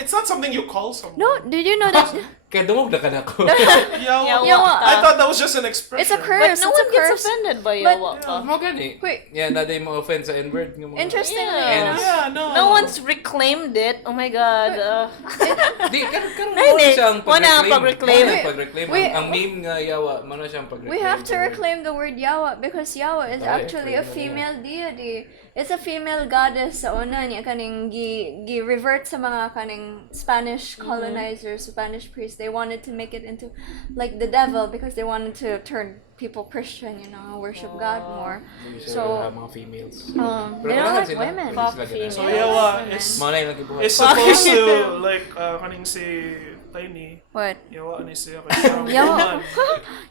It's not something you call someone. No, did you know that? Kaya dumog na ka na ko. Yawa. Yawa. I thought that was just an expression. It's a But curse. no It's one a gets curse. offended by But- yawa ka. Mo gani. Wait. Yeah, naday mo offend sa N-word nga mo. Interestingly Yeah. enough, Yeah, no. No one's reclaimed it. Oh my god. Di karon Ay, mo hindi. siyang Wala ang pag-reclaim. pag-reclaim. Wala ang pag-reclaim. Wait. Ang meme nga Yawa, mano siyang pag-reclaim. we have to reclaim the word Yawa because Yawa is Oh, actually a yeah. female deity. It's a female goddess sa una niya kaning gi-revert sa mga kaning Spanish colonizers, Spanish priests. They wanted to make it into like the devil because they wanted to turn people Christian, worship God more. So, mga females. They Pero don't kailangan like sila. women. Fuck Fuck females. So yawa is Mga na yung nagibuhat. is supposed to like kaning si Tiny. What? Yawa ni siya kay parang Yawa. woman.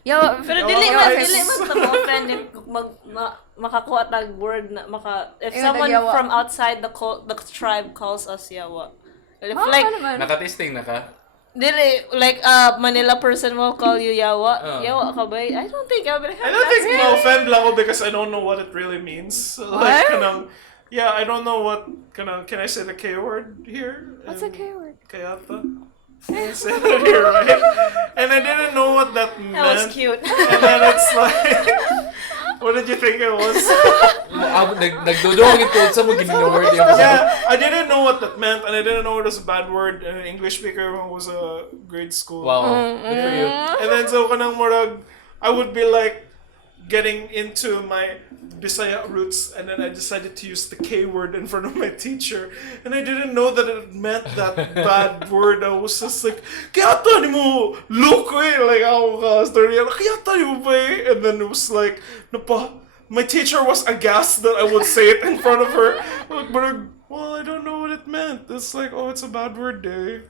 Yawa. Pero Yawa dili guys. man ta offend if makakuha tag word na if Ayun, someone yawa. from outside the tribe calls us yawa. If Ah, like ano naman? Nakatesting na ka? dili like Manila person will call you yawa. Oh. Yawa ka ba? I don't think I'll be like, I don't think ma-offend lang ako because I don't know what it really means. Like kanang yeah, I don't know what kanang can I say the K word here? What's a K word? Kayata. Can I say that here, right? And I didn't know what that meant. that was cute. And then it's like, what did you think it was? Nagdodong ito sa mga gining word yung Yeah, I didn't know what that meant, and I didn't know it was a bad word. And an English speaker when I was a grade school. Wow. Good for you. And then so kanang murag, I would be like getting into my Bisaya roots, and then I decided to use the K word in front of my teacher, and I didn't know that it meant that bad word. I was just like, kaya tani mo look like ako ka story, kaya tani mo ba eh? And then it was like, my teacher was aghast that I would say it in front of her. Like, but well, I don't know what it it meant. It's like, oh, it's a bad word day.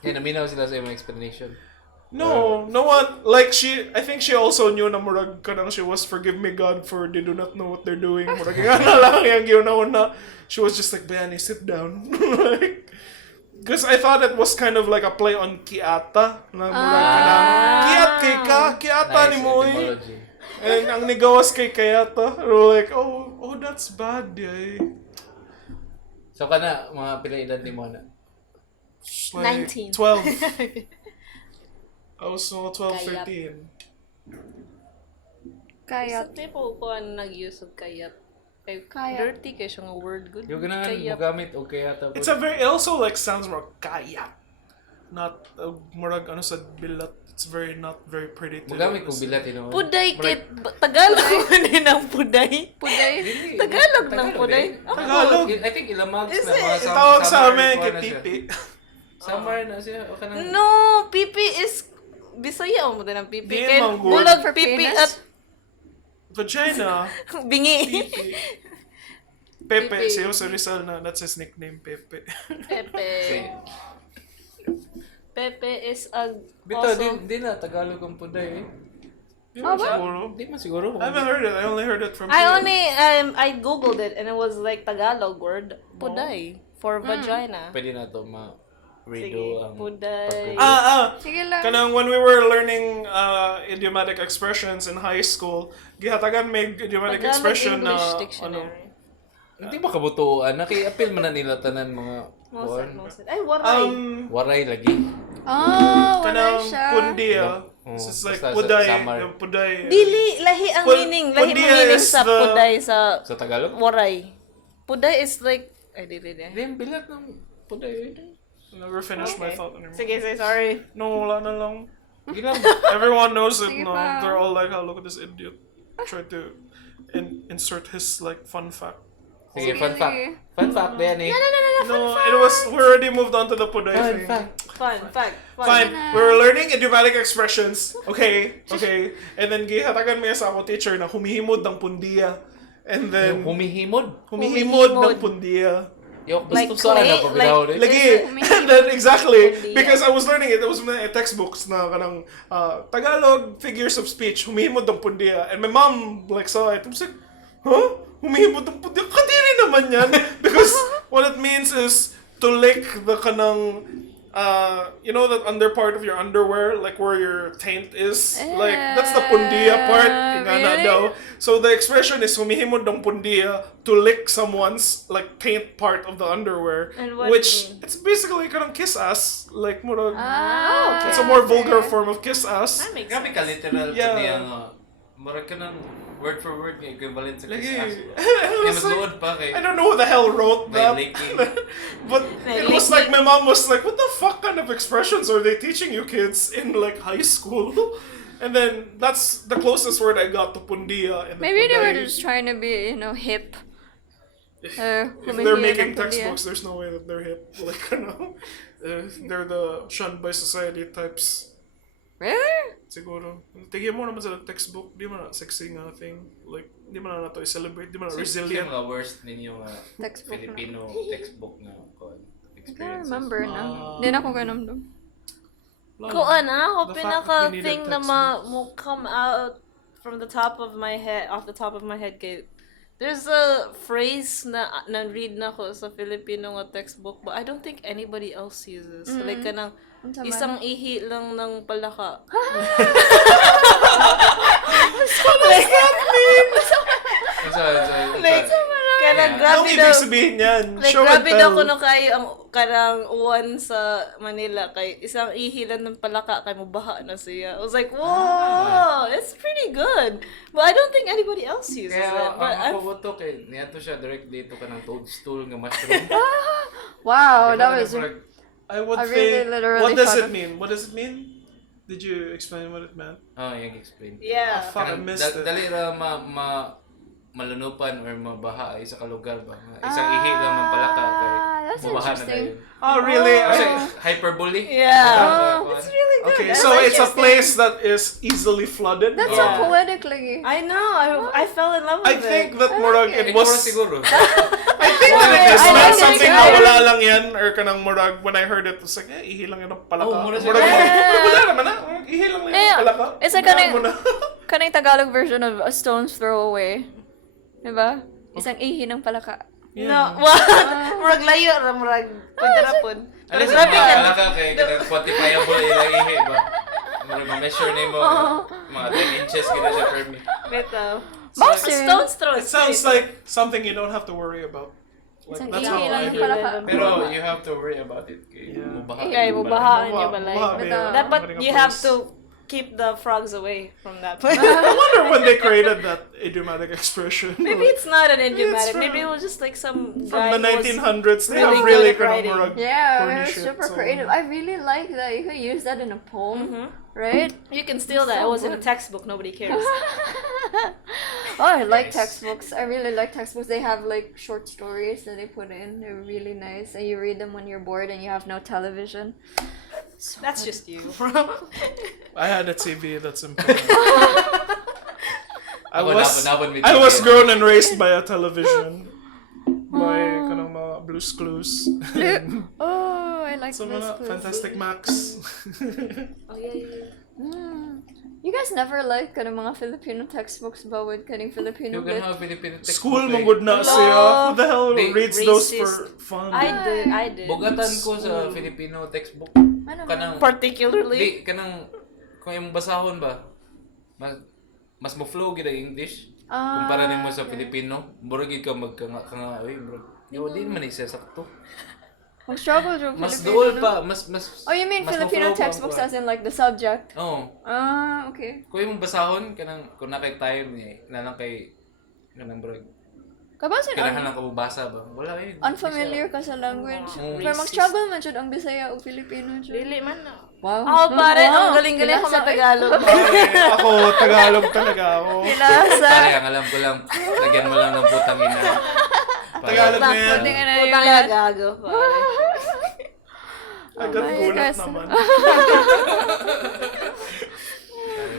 Kaya naminaw sila sa imong explanation. No one, like, I think she also knew na murag kanang she was forgive me God for they do not know what they're doing. Murag nga na lang yung yun. She was just like, Bayani, sit down. Like, because I thought it was kind of like a play on kiata. Na murag kanang, kiat kay ka, kiata ni mo eh. etymology. And ang nigawas kay kayata. We're like, oh, that's bad, eh. So kana, mga pila edad ni mo na? Like 19. 12. I was 12, Kayat. 13. Kaya. Sa people ko ang nag-use of kayat. Kayat. Dirty kay siya nga word. Good. Yung ganahan mo Kayat. gamit o kaya tapos. It's a very, it also like sounds more kayat. Not, murag ano sa bilat. It's very, not very pretty to Magamit kong listen. bilat, you know. Puday kay Tagalog din ang puday. Puday. Dili, Tagalog ng Tagalog puday. eh. Tagalog. I think ilamags Is na it? mga Itawag sa summer amin kuha kay na siya. pipi. Summer na siya. O kanang... No, pipi is Bisaya mo din ang pipi. Di Kay man good. bulag For pipi penis? at Vagina. bingi. Pipi. Pepe. Pipi. Si Jose Rizal na. That's his nickname, Pepe. Pepe. Pepe is a Bito, also di na Tagalog ang puday eh. Di man siguro. Di man siguro. I haven't heard it. I only heard it from I you. only I googled it and it was like Tagalog word puday for vagina. Pwede na to ma-redo Sige, ang puday. Sige lang. Kanang when we were learning idiomatic expressions in high school, gihatagan may idiomatic Tagalog expression na English ano. dictionary. Hindi ba kabutuan? Naki-appeal man na nila tanan mga Most kuwan. Ay, waray. Waray lagi. Wala Kanang siya. pundia. Oh, It's like basta sa puday, summer. yung puday. Dili, lahi ang meaning. Lahi ang Pundia meaning is sa the- puday sa Sa Tagalog? waray. Puday is like, ay, dili. Hindi, ang bilat ng puday. Never finished my thought anymore. Sige, sorry. No, wala na lang. Gilang. Everyone knows it Sige now. pa. They're all like, oh, look at this idiot. Try to insert his like fun fact. Sige, Sige, fun fact. sige. Fun fact na yan eh. No, it was, we already moved on to the puday Fun thing. fact. Fun, fact. Fine, we were learning idiomatic expressions. Okay. And then gihatagan mo sa ako teacher na humihimod ng pundiya. And then Humihimod. humihimod ng Humihimod. pundiya. Yung Like gusto saan clay? na pabinaw eh. Lagi. Humihimod. And then exactly Pundiya. because I was learning it. It was in textbooks na kanang Tagalog figures of speech humihimod ng pundiya. And my mom like saw it. I was like, huh? Humihimod ng pundiya? Kadiri naman yan. Because what it means is to lick the kanang you know that under part of your underwear, like where your taint is, like that's the pundiya part. Ingana really? daw. So the expression is humihimod ng pundiya to lick someone's like taint part of the underwear, And what which mean? it's basically kind of kiss ass, like murag. Ah, It's a more okay. vulgar form of kiss ass. That makes Grabe ka sense. literal Yeah. po niya nga. Marag ka ng word for word nga equivalent sa kiss Lagi. ass. I Kaya was mas like, luod pa kay. I don't know who the hell wrote May that. licking. But May it was licking. like my mom was like, "What the fuck kind of expressions are they teaching you kids in like high school?" And then that's the closest word I got to pundia. And the Maybe they were punday. just trying to be, hip. If they're humihiya making ng pundia. textbooks, there's no way that they're hip. Like they're the shunned by society types. Really? Siguro. Tigyan mo naman sa textbook, di man na sexy nga thing. Like, di man na nato i-celebrate, di man na Yung resilient. mga worst ninyo Textbook na. Filipino textbook na I can't experiences. remember na. Hindi na ako ganun doon. Kuan ako The fact that we pinaka-thing needed na mo come out from the top of my head, off the top of my head kay there's a phrase na read na ko sa Filipino nga textbook but I don't think anybody else uses. So, like kanang Unsa man? isang ihi lang ng palaka. Like, kanang Anong grabe ibig daw. sabihin yan? Like, Show and grabe daw tell. kuno kayo ang karang uwan sa Manila kay isang ihilan ng palaka kay mubaha na siya. I was like, whoa, it's pretty good. But I don't think anybody else uses Kaya it. But ang I've, ako to kay niyato siya directly to kanang toadstool nga mushroom. Wow, Diba that na was... murag- I would I really think, literally what does thought it of- mean? What does it mean? Did you explain what it meant? yung explain. yeah. Fuck, I Kanang missed it. dali ra malunupan or mabaha ay sa kalugar ba. Nga isang ihi lang ng palaka kay that's Mubahan na interesting. tayo. Oh, really? Kasi hyperbole. Yeah. It's really good. Okay, That's so it's a interesting. place that is easily flooded. That's Yeah. so poetically. I know. I fell in love with I think that I murag like it Ikaw was. na siguro. I think that it is I not like something it. na wala lang yan or kanang murag when I heard it was like ihi lang yan ang palaka. Oh, mura Murag siya. wala naman na. Ihi lang yan ang palaka. It's like Wala mo na. kaning Tagalog version of a stone's throw away. Diba? Isang ihi ng palaka. No, what? Murag layo ra murag pagdarapon. Alam Pero sa grabe mga ka. alaka kay kanang quantifiable ilang ihe ba? Mura ma-measure nimo mga 10 inches gina siya per me. Bitaw. Boxer. A stone's throw. It sounds like something you don't have to worry about. Like, Isang that's ihi how lang I ng feel. palaka. Pero you have to worry about it kay Yeah. mubaha. Okay, mubahaan niyo balay. Mubaha, But yeah. you have to keep the frogs away from that place. I wonder when they created that idiomatic expression. Maybe it's not an It's idiomatic. from- Maybe it was just like some From guy the who was 1900s, they really have really good at writing. murag Yeah, corny we're shit, super so- creative. I really like that. You could use that in a poem, right? You can steal that. It was in a textbook. Nobody cares. Oh, I like Nice. textbooks. I really like textbooks. They have like short stories that they put in. They're really nice, and you read them when you're bored and you have no television. That's just you. I had a TV. That's important. I Ako was napon may I was TV. grown and raised by a television. By kanang mga Blue's Clues. Oh, I like So Blue's mga Clues. Fantastic Max. Oh yeah. You guys never like kanang mga Filipino textbooks ba with kanang Filipino You can lit? have Filipino textbook. School like, mong good na Hello. siya. Who the hell They- reads those for racist. fun? I did. Bugatan ko sa Filipino textbook. Ano Kanang Particularly. di kanang kung imong basahon ba mas mo flow gid ang English kumpara nimo sa Filipino. Murag gid ka magkanga oy murag. Yo di man isa sakto. Mag-struggle yung Mas Filipino. duol no? pa, mas Oh, you mean mas Filipino mo-flow pa textbooks ang as in like the subject? Oh, Ah, okay. kung imong basahon kanang kung na kay time ni na lang kay kanang murag Kabasin kailangan lang ka mabasa ba? Wala yun. unfamiliar ka sa language. Oh. Pero mag-struggle man jud ang Bisaya o Filipino jud. Dili man. Wow. Oh, pare, ang Wow. galing-galing ako Kilasa, sa Tagalog. Ay, ako, Tagalog talaga ako. Kilasa. Pare, ang alam ko lang, lagyan mo lang ng putang ina. Tagalog na yan. Pwede nga na Putang yun. na gago. Pare. Agad my gulat gosh. naman.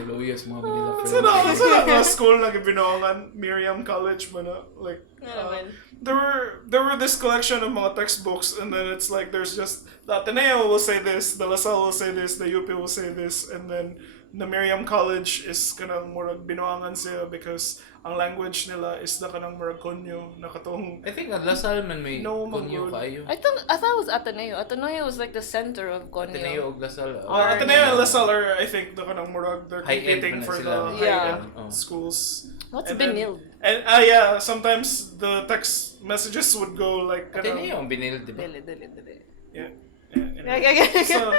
Luyos mga Manila friends. Sa mga school na gibinoangan, Miriam College ba na? Like, naman? there were this collection of mga textbooks and then it's like there's just the Ateneo will say this, the LaSalle will say this, the UP will say this, and then the Miriam College is kanang murag binoangan siya because ang language nila is the kanang murag konyo na katong I think ang Lasal man may No, konyo Mangod. kayo. I thought it was Ateneo. Ateneo was like the center of Conyo. Ateneo og Lasal. Ateneo and LaSalle are, I think, the kanang murag they're High-end competing man for sila. the Yeah. high-end Oh. schools. What's And then- Benil? And yeah, sometimes the text messages would go like Ateneo ang binil, di ba? Dili. Yeah. Yeah, Okay. So,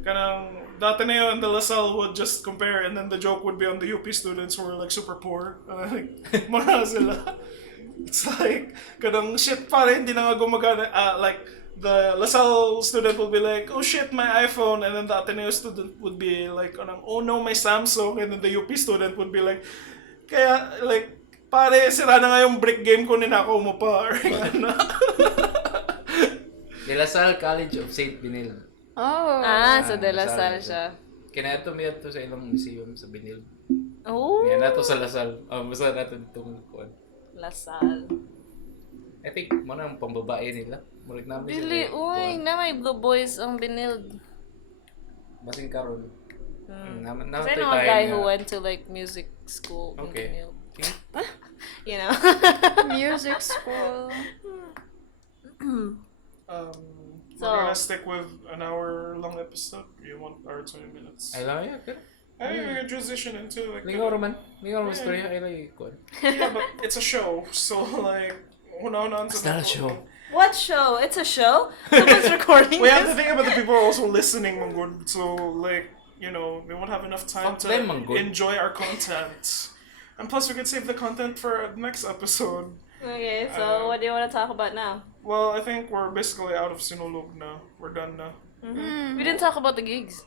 kanang the Ateneo and the LaSalle would just compare, and then the joke would be on the UP students who were like super poor. Like, mura sila. It's like, kanang shit pare, hindi na nga gumagana. Like, the LaSalle student will be like, oh shit, my iPhone. And then the Ateneo student would be like, kanang, oh no, my Samsung. And then the UP student would be like, kaya, like, pare, sira na nga yung brick game ko, ninakaw mo pa. Or ano. De Lasal College of St. Binil. Oh. So De La Salle siya. Kaya nato miya to sa ilang museum sa Binil. Oh. Kaya nato sa Lasal. Basta nato dito kuan. La Salle. I think mo na ang pambabae nila. Murag namin Dili, uy, na may Blue Boys ang binild. Basing karon. Naman Kasi I know a guy who went to like music school in Okay. Binild. You know? Music school. So- We're gonna stick with an hour-long episode. You want our 20 minutes? I lang ya. I mean, we can transition into like. Lingaw raman. Lingaw raman story. I like kuan. Yeah, but it's a show, so like, una-una It's not a show. What show? It's a show? Someone's recording We have to this? think about the people also listening, Manggod. So like, you know, we won't have enough time Fuck to them, Manggod. enjoy our content. And plus, we could save the content for the next episode. Okay, so what do you want to talk about now? Well, I think we're basically out of Sinulog now. We're done now. We didn't talk about the gigs.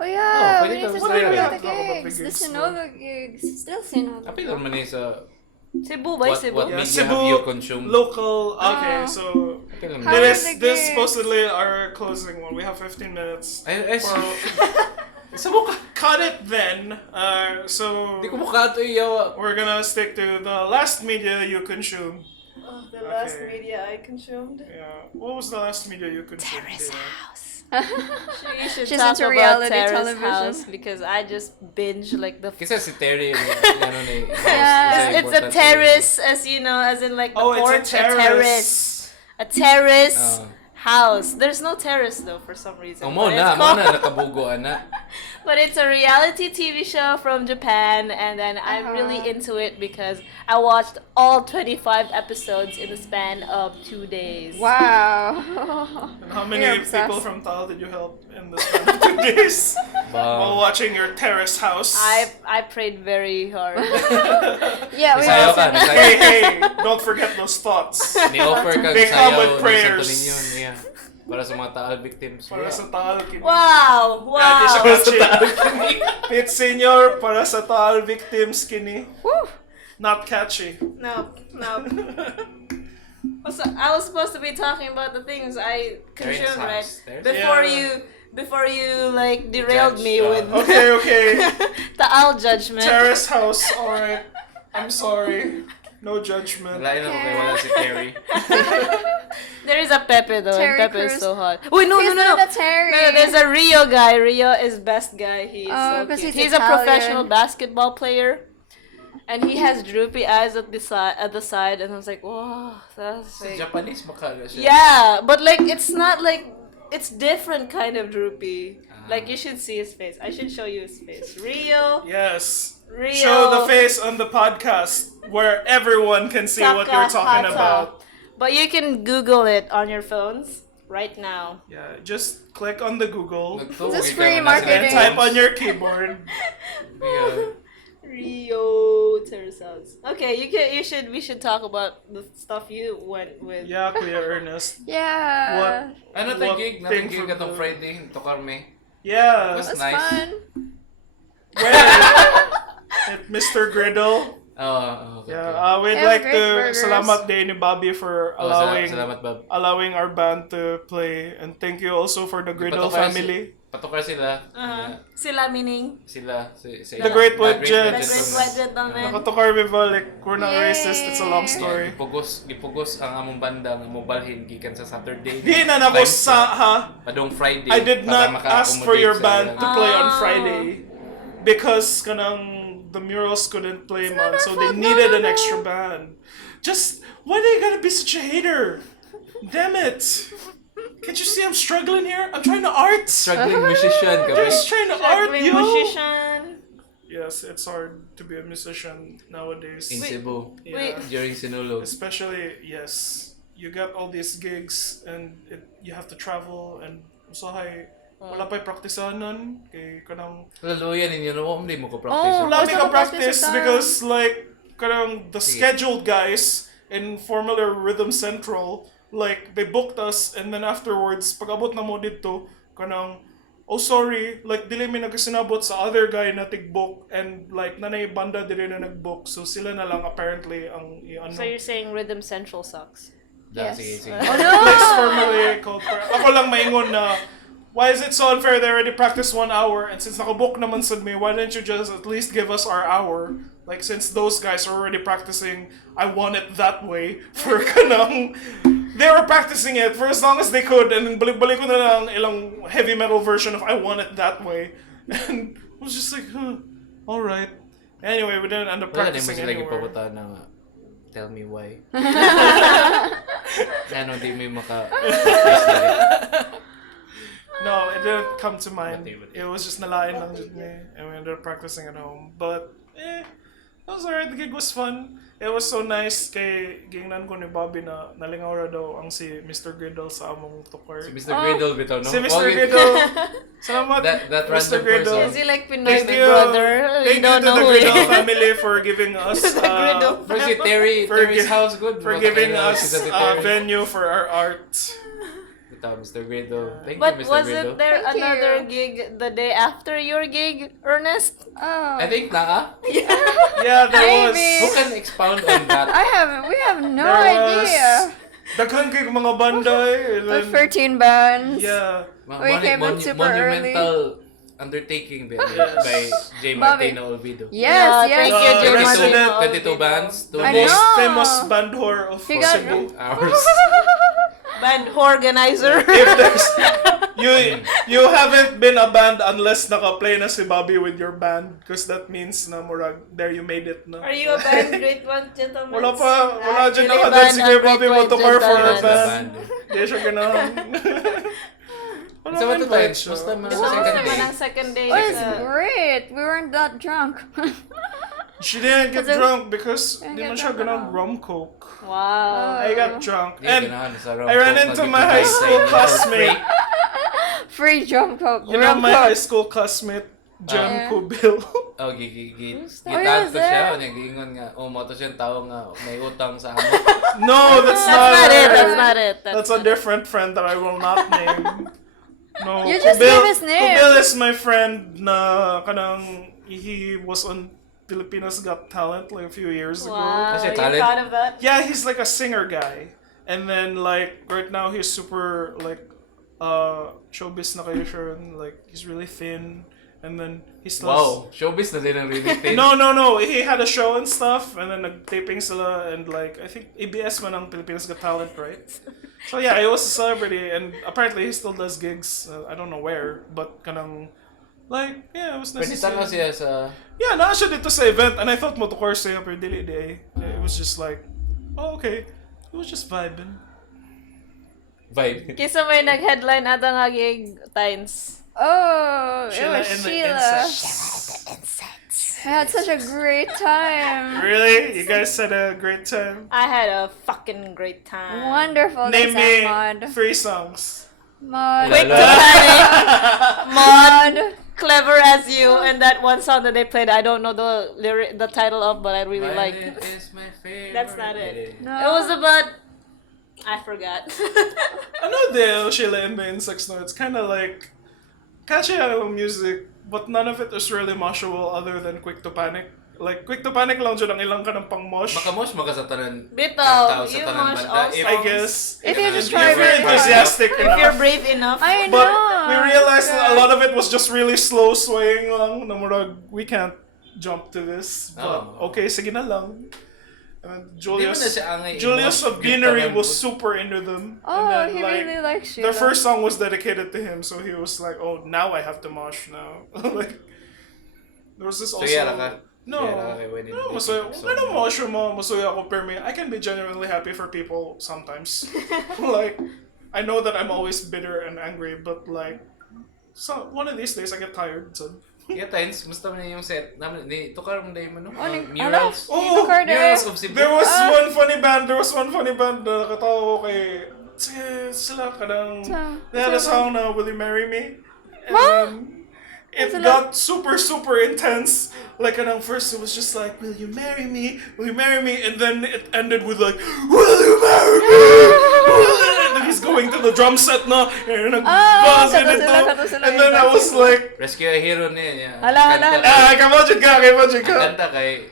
Oh yeah, Oh, we need pwede to ka talk mag-story. about the Talk about the gigs. The gigs, Sinulog gigs. Still Sinulog. Apil naman eh sa Cebu ba? Cebu? What Yeah, media Cebu have you consumed? local. Okay, so Okay lang. How this are the this gigs? supposedly our closing one. We have 15 minutes. Sa mukha. Cut it then. So Di ko mukha ito iyaw. we're gonna stick to the last media you consumed. Oh, the last Okay. media I consumed. Yeah. What was the last media you consumed? Terrace Dina? House. You should She's talk into about reality Terrace television. House because I just binge like the. Kasi si Terry, ano na Yeah. It's a terrace, as you know, as in like the Oh, porch. it's a terrace. A terrace Oh. house. There's no terrace though for some reason. Mo but na, it's mo called- na nakabugoan na. But it's a reality TV show from Japan, and then I'm really into it because I watched all 25 episodes in the span of 2 days. Wow. And how many You're obsessed. people from Taal did you help in the span of 2 days while Ba. watching your terrace house? I prayed very hard. Yeah, we Sayaw ka, also. Hey, don't forget those thoughts. Ni-offer kag They come with sayaw ng prayers. Santo Niño niya. Para sa mga Taal victims. Para sa Taal Kini. Wow! Lagi siya Wow! catchy. Pete Senior, para sa Taal victims kini. Woo. Not catchy. No, no. I was supposed to be talking about the things I Terrace consumed, right? house. Terrace- Before you like derailed Judge, me with Okay. Taal judgment. Terrace house, alright. I'm sorry. No judgment. Wala yun ako kay wala si Terry. There is a Pepe though, Terry and Pepe Crews. is so hot. Wait, no, He's no, no, not a Terry. no. There's a Rio guy. Rio is best guy. He's Oh, so 'cause cute. he's He's a Italian. professional basketball player, and he has droopy eyes at the side. And I was like, wow, that's Sa like, Japanese makala siya. yeah, but like it's not like it's different kind of droopy. Like you should see his face. I should show you his face. Rio. Yes. Rio. Show the face on the podcast where everyone can see what you're talking Takahata. about. But you can Google it on your phones right now. Yeah, just click on the Google Nagtuo This is ka free na nasa marketing. and headphones. type on your keyboard. Yeah. Rio Terrace House. Okay, we should talk about the stuff you went with. Yeah, Kuya Ernest. Yeah. Ano What tayo gig? thing Natang gig from atong the- Friday. Tukar me. Yeah. Was That's nice. fun. Where? At Mr. Griddle. Oh, okay. Yeah, we'd They have like great to burgers. salamat din ni Bobby for Oh, salamat, Bob. allowing our band to play, and thank you also for the Griddle Patukar family. Patukar sila. Uh-huh. Sila meaning Sila. The Great White Jet. the Great White Gentleman. Nakatukar mi ba, like, we're not Yay. racist, it's a long story. Gipugos ang among banda nga mobalhin gikan sa Saturday. Di na nako Times sa, ha? Padong Friday. I did para not ask for maka-accommodate your sa band ilang- to play on Oh. Friday because kanang the murals couldn't play, man, so they needed an extra band. Just, why do you gotta be such a hater? Damn it! Can't you see I'm struggling here? I'm trying to art! Struggling musician ka ba? Just trying to art, Struggling yo! musician. Yes, it's hard to be a musician nowadays. In Cebu. Yeah. During Sinulog. Especially, yes, you got all these gigs and you have to travel and usahay wala pa'y praktisanan kay kanang Laluyan ninyo, no? Hindi mo ko practice. Oh, wala Basta mi ka mag-practice practice sa time. because like kanang the Sige. scheduled guys in Formula Rhythm Central, like they booked us and then afterwards pag abot na mo dito kanang oh sorry, like dili mi nagasinabot sa other guy na tig-book and like nanay banda dili na nag-book, so sila na lang apparently ang ano. So you're saying Rhythm Central sucks? Yes. Sige, sige. Place formally called ako lang maingon na why is it so unfair? They already practiced 1 hour, and since nakabook naman sa me, why don't you just at least give us our hour? Like, since those guys are already practicing I Want It That Way for kanang, they were practicing it for as long as they could, and then balik-balik ko na lang ilang heavy metal version of I Want It That Way. And I was just like, alright. Anyway, we didn't end up Wala din mo practicing sila anywhere. gipabutan ng tell me why. Ano, di may maka... No, it didn't come to mind. Bati. It was just nalain lang just me, and we ended up practicing at home. But, it was alright. The gig was fun. It was so nice kay gingnan ko ni Bobby na nalingaw ra daw ang si Mr. Griddle sa among tukar. Si Mr. Griddle bitaw, no? Si Mr. Okay. Griddle. Salamat, That Mr. random Griddle. person. Is he like Pinoy Thank Big you. Brother? Thank you don't to know the who he Griddle is. family for giving us Griddle. Pero si Terry's gi- house good. for Baka giving kailangan us si Tati a Terry. venue for our art. bitaw, Mr. Guido. Thank But you, Mr. was Guido. it there Thank another you. gig the day after your gig, Ernest? Oh. I think naa. Yeah, there was. Who can expound on that? We have no There was idea. daghan kay mga banda eh. And With then, 13 bands. yeah. We came in super monumental undertaking by J. Bobby. Martino Olvido. Yes, Yeah, yes. thank you, The Jay resident- Martino. 22 bands, two The I most know. famous band whore of He got- Cebu. hours. Band organizer. If there's you haven't been a band unless naka-play na si Bobby with your band, because that means na murag there you made it na. Are you a band, Great One Gentlemen? Wala pa, wala dyan Actually, nakadad band si ang Kuya Great Bobby One Motokar for a Gentlemen. band. Band. Hindi siya ganun. Wala So, man what invite about- siya. basta man- Ito Second naman day. ang second day. Oh, it's sa- great. We weren't that drunk. She didn't get Kasi- drunk because Didn't di get man siya drunk at ganun all. rum coke. Wow. I got drunk. Yeah, And ganahan sa rum I ran coke, into nag- my high school nag- classmate. Free drum coke. You know rum my coke. high school classmate, John Yeah. Kubil. Oh, Oh, gitat yes, ko siya. eh. Nag-iingon nga, mo to siyang tao nga may utang sa amo. No, that's That's not not it. her. That's not it. That's a different friend that I will not name. No, You just gave his name. Kubil is my friend na kanang he was on Filipinas Got Talent like a few years ago. Wow. Kasi You're talent. proud of that? Yeah, he's like a singer guy. And then like right now he's super like showbiz na kayo siya, and, like he's really thin, and then he still Wow, showbiz na din ang really thin. No, he had a show and stuff, and then nag-taping sila, and like I think ABS man ang Pilipinas Got Talent, right? So yeah, he was a celebrity, and apparently he still does gigs. I don't know where, but kanang like yeah, it was nice. Pwede to see tanga him. siya sa... Yeah, naa siya dito sa event, and I thought motokar siya, pero dili di. It was just like, oh okay, it was just vibing. vibe. Kisa may nag-headline ata nga gig, Tines. Oh, it Sheila was and the Sheila. Insects. I had such a great time. Really? You guys had a great time? I had a fucking great time. Wonderful. Name Thanks, me Mod. 3 songs. Mod. Quick to Lala. panic. Mod. Mod. Clever as you, and that one song that they played, I don't know the title of, but I really like. Violet is my favorite. That's not it. No. It was about. I forgot. Ano din, Sheila and the Insects, no? It's kind of like catchy music, but none of it is really moshable other than Quick to Panic. Like, Quick to Panic lang dyan ang ilang ka ng pang-mosh. Makamosh maka sa tanan. Bitaw, tao sa you tanan mosh banda. also. I guess. If you just If try you're very hard. enthusiastic If you're enough. brave enough. I know. But we realized that a lot of it was just really slow swaying lang. Na murag, we can't jump to this. But Oh. okay, sige na lang. And Di mo na Julius siya angay. Julius of Guinery was super into them. Oh, and then, he really likes Sheila. the first song was dedicated to him, so he was like, "Oh, now I have to mosh now." Like, there was this also. Suya ra ka? No, Suya ra ka kay when no, it- masuya. so- I don't mosh mo, masuya ako per me. I can be genuinely happy for people sometimes. Like, I know that I'm always bitter and angry, but like, so one of these days I get tired. So. Yeah, Tines, musta man yung set? Ni tukar mo dahil mo no? Oh, ni- Murals. Oh, Ito card Murals eh. of Cebu. There was one funny band. Na nakatawa ko kay sila kanang they had a song na Will You Marry Me? And it got super intense. Like kanang first it was just like Will you marry me? Will you marry me? And then it ended with like Will you marry me? And then he's going to the drum set na and nag-buzz in kato ito. sila, And then I was like Rescue a Hero niya. Hala, hala. kamajud ka. Kanta kay...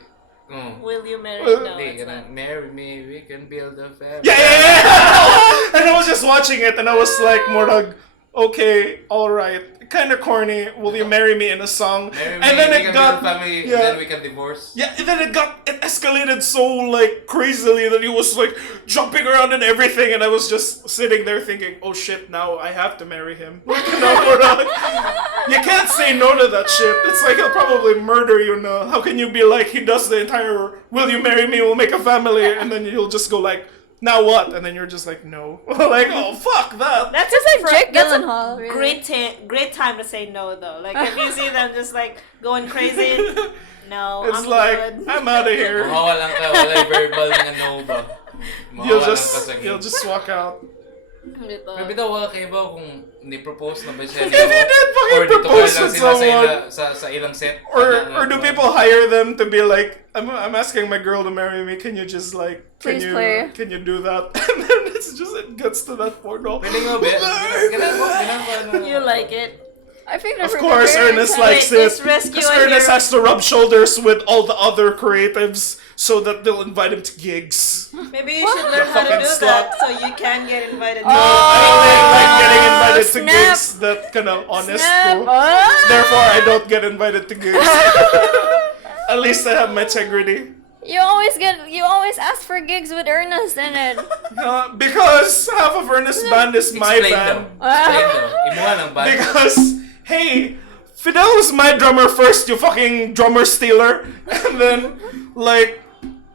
Will you marry? Well, No, Hindi, it's not. kanang, marry me, we can build a family. Yeah. And I was just watching it, and I was like, more like, okay, all right, kind of corny. Will you marry me in a song? Marry And me, then we it can got, build a family, yeah, then we can divorce. yeah, and then it escalated so like crazily that he was like jumping around and everything, and I was just sitting there thinking, oh shit, now I have to marry him. You can't say no to that shit. It's like he'll probably murder you now. How can you be like he does the entire "Will you marry me? We'll make a family," and then you'll just go like, now what? And then you're just like, no. Like, oh fuck that. That's just like Jake that's a Gyllenhaal, really. great time to say no though. Like if you see them just like going crazy, no, It's I'm like good. I'm out of here. Mawawa lang ka, wala verbal nga no ba? You'll Mawawa lang ka sa you'll just walk out. Ito. Pero bitaw, wala kayo ba kung ni-propose na ba siya? If he did fucking Or dito propose lang with sila sa, someone. sa ilang set? Or do people hire them to be like, I'm asking my girl to marry me. Can you just like, Please play. can you do that? And then it gets to that point. No. Feeling mo, ganun. You like it? I think Of course, Ernest likes Wait, it. is Rescue Because on Ernest your- has to rub shoulders with all the other creatives so that they'll invite him to gigs. Maybe you should learn how to fucking do slut. that so you can get invited. I don't like getting invited to snap. gigs that kind of honest Snap. too. Therefore, I don't get invited to gigs. At least I have my integrity. You always ask for gigs with Ernest in it. Because half of Ernest's band is my Explain band. daw. Explain daw. Imuha ng band. Because, hey, Fidel was my drummer first, you fucking drummer stealer. And then, like,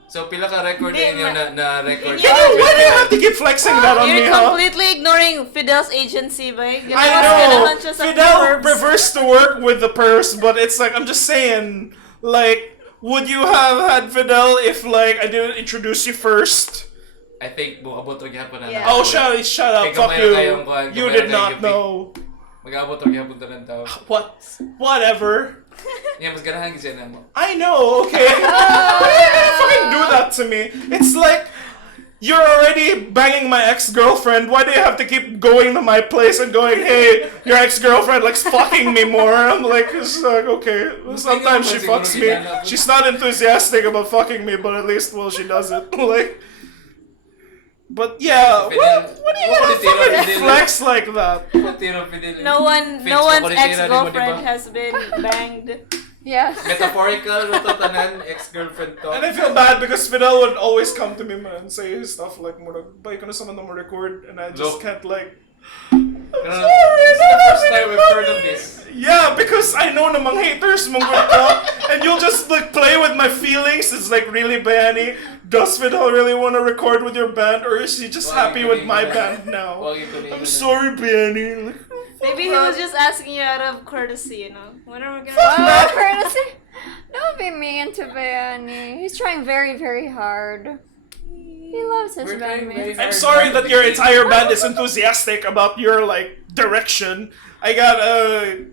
So, pila ka record Hindi, ninyo na record? why do you have to keep flexing that on me, You're huh? completely ignoring Fidel's agency, ba? I know. Fidel prefers to work with the purse, but it's like, I'm just saying, like, would you have had Fidel if, like, I didn't introduce you first? I think, buabot rin hapon na. Yeah. Oh, shut up, Okay, fuck gamay you. na kayong kuhan, You gamay did na not kayong know. Mag-abot rin hapon na ng tao. What? Whatever. Nga, mas ganahan kasi na mo. I know, okay? Why are you gonna fucking do that to me? It's like, you're already banging my ex-girlfriend. Why do you have to keep going to my place and going, hey, your ex-girlfriend likes fucking me more? I'm like, it's like, okay. Sometimes she fucks me. She's not enthusiastic about fucking me, but at least, well, she does it. Like, but yeah, what do you gotta fucking flex like that? No one's ex-girlfriend has been banged. Yes. Metaphorical, no to tanan, ex-girlfriend to. And I feel bad because Fidel would always come to me man and say stuff like, "Bay ko na sa man mo record," and I just Look. can't like. This is the first time we've heard of this. Yeah, because I know namang haters mong good ka, and you'll just like play with my feelings. It's like, really, Bayani, does Fidel really want to record with your band, or is he just happy with my band now? I'm sorry, Bayani. Like, Maybe he was just asking you out of courtesy, you know. When are we gonna? Oh, courtesy. Don't be mean to Bayani. He's trying very, very hard. He loves his We're trying very bandmates. hard. I'm sorry that your entire band is enthusiastic about your like direction. I got a.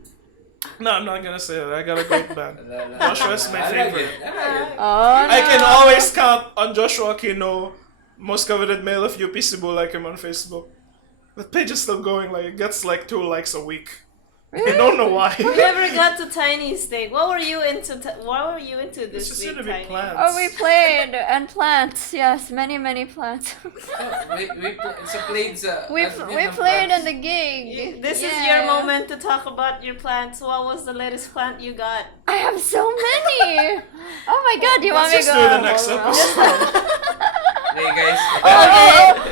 No, I'm not gonna say that. I got a great band. Joshua's my favorite. Oh, I can no. always count on Joshua Aquino, most coveted male of UP Cebu, like him on Facebook. The page is still going, like, it gets like 2 likes a week. I don't know why. We never got to Tiny's thing. What were you into? What were you into It's this just week, gonna be Tiny? plants. Oh, we played and plants. Yes, many, many plants. we played in the gig. This is Yeah. your moment to talk about your plants. What was the latest plant you got? I have so many. Oh my God! You want Let's me to just go? do the next episode. Hey guys.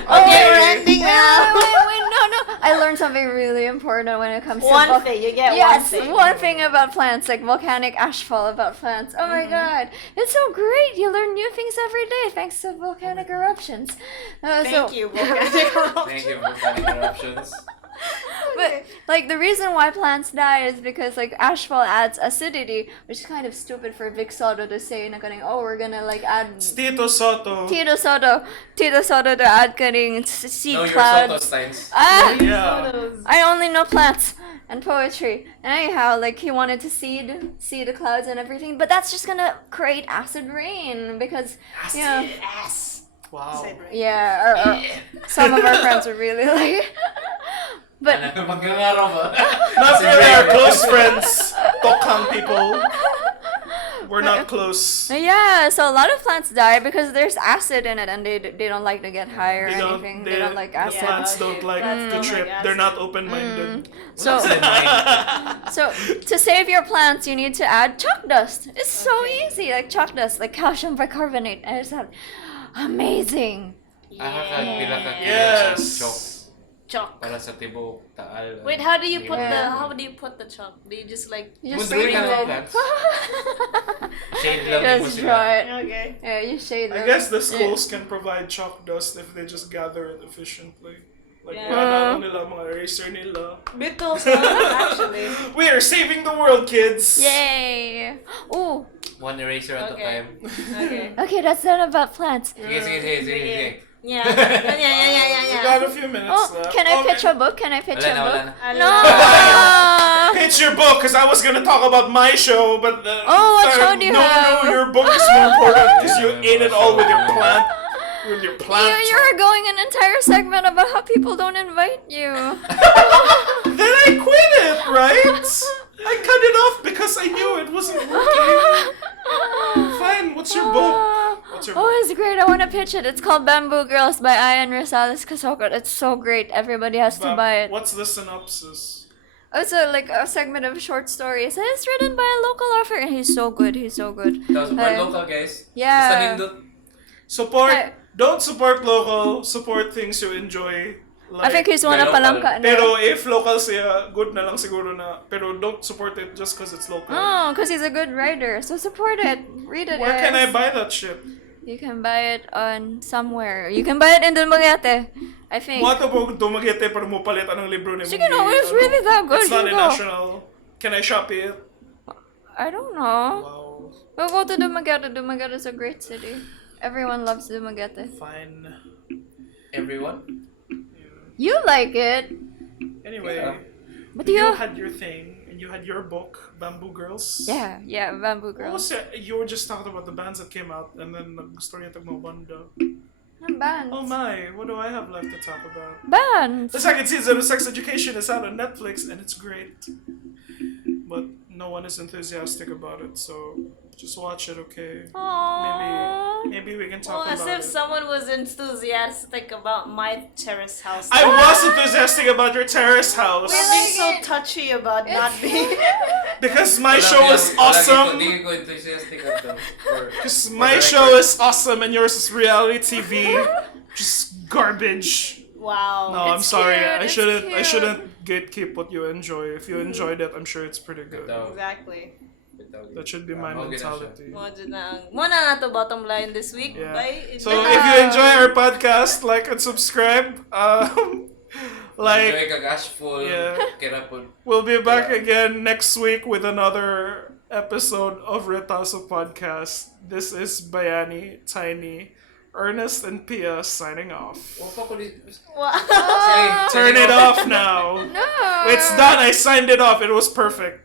Okay, we're ending now. Wait, no. I learned something really important when it comes to One thing, you get Yes, one thing. thing about plants, like volcanic ashfall about plants. Oh my God, it's so great! You learn new things every day thanks to volcanic eruptions. Thank you, volcanic eruption. Thank you for finding interruptions. But like the reason why plants die is because like ashfall adds acidity, which is kind of stupid for Vic Soto to say na kaning, oh, we're gonna like add Tito Soto. Tito Soto to add kaning sea No, you're clouds. Soto's times. Ah, Yeah. I only know plants and poetry. And anyhow, like he wanted to see the clouds and everything, but that's just gonna create acid rain because Wow. yeah, or some of our friends are really like. But Magkangaraw ba? Not really our close friends. Tokhang people. We're not close. yeah, so a lot of plants die because there's acid in it, and they don't like to get high or anything. They don't like The acid. plants don't like plants to don't trip. like They're acid. not open-minded. So to save your plants, you need to add chalk dust. It's so easy, like chalk dust, like calcium bicarbonate, and it's amazing. Pila ka Yes. kilos of Chalk. para sa tibok, Taal. Wait, how do you put Yeah. how do you put the chalk? Do you just like You just Munduri sprinkle ka it. plants. Shade lang mo Just sila. draw it. okay? Yeah, you shade I them. guess the schools can provide chalk dust if they just gather it efficiently. Like, Yeah. nila, mga eraser nila. Bito actually. We are saving the world, kids! Yay! Ooh, One eraser at a Okay. time. Okay. okay, that's not about plants. Sige. Yeah. We got a few minutes Oh, left. can I Okay. pitch a book? Can I pitch a book? Wala na. No! Pitch your book, because I was gonna talk about my show, but Oh, what show do you have? No, your book is more important because you ate it all with your plant. With your plant. You're going an entire segment about how people don't invite you. Then I quit it, right? I cut it off because I knew it wasn't working. Fine, what's your book? What's your book? Oh, it's great. I want to pitch it. It's called Bamboo Girls by Ernest. Kusog. It's so great. Everybody has to buy it. What's the synopsis? Oh, it's a segment of short stories. And it's written by a local author. And he's so good. He's so good. Support local, guys. Yeah. Basta nindot. Support. Hey. Don't support local. Support things you enjoy. I think he's one of palangka. Pero if local siya, good na lang siguro na. Pero don't support it just because it's local. Oh, because he's a good writer. So support it. Read it, Where can I guys. buy that shit? You can buy it on somewhere. You can buy it in Dumaguete, I think. Mo ato po dumagete para mo palit anong libro ni Sige, no, it's really that good. It's not You in go. national. Can I Shopee it? I don't know. Wow. We'll go to Dumaguete. Dumaguete is a great city. Everyone loves Dumaguete. Fine. Everyone. You like it. Anyway, Yeah. But you you... had your thing and you had your book, Bamboo Girls. Yeah, Bamboo What Girls. was it? You were just talking about the bands that came out and then nag-story at mo banda. Bands. Oh my, what do I have left to talk about? Bands. The second season of Sex Education is out on Netflix and it's great. But no one is enthusiastic about it, so just watch it, okay? Aww. Maybe we can Well, talk as about if it. someone was enthusiastic about my terrace house. I was enthusiastic about your terrace house We're being so touchy about not being. because my show is awesome. Hindi ko enthusiastic ato. Because my show is awesome and yours is reality TV. Just garbage. Wow. No, I'm It's sorry. cute, I it's shouldn't. I cute. shouldn't gatekeep what you enjoy. If you enjoyed it, I'm sure it's pretty good. Exactly. That should be my mentality. Mo na nga to bottom line this week. Yeah. Bye. So if you enjoy our podcast, like and subscribe. Like Enjoy kag Ashfall. Yeah. Kira po. we'll be back again next week with another episode of RetasoCast. This is Bayani, Tiny, Ernest, and Pia signing off. Wapa ko di. Wow. Say, Turn it off now. No. It's done. I signed it off. It was perfect.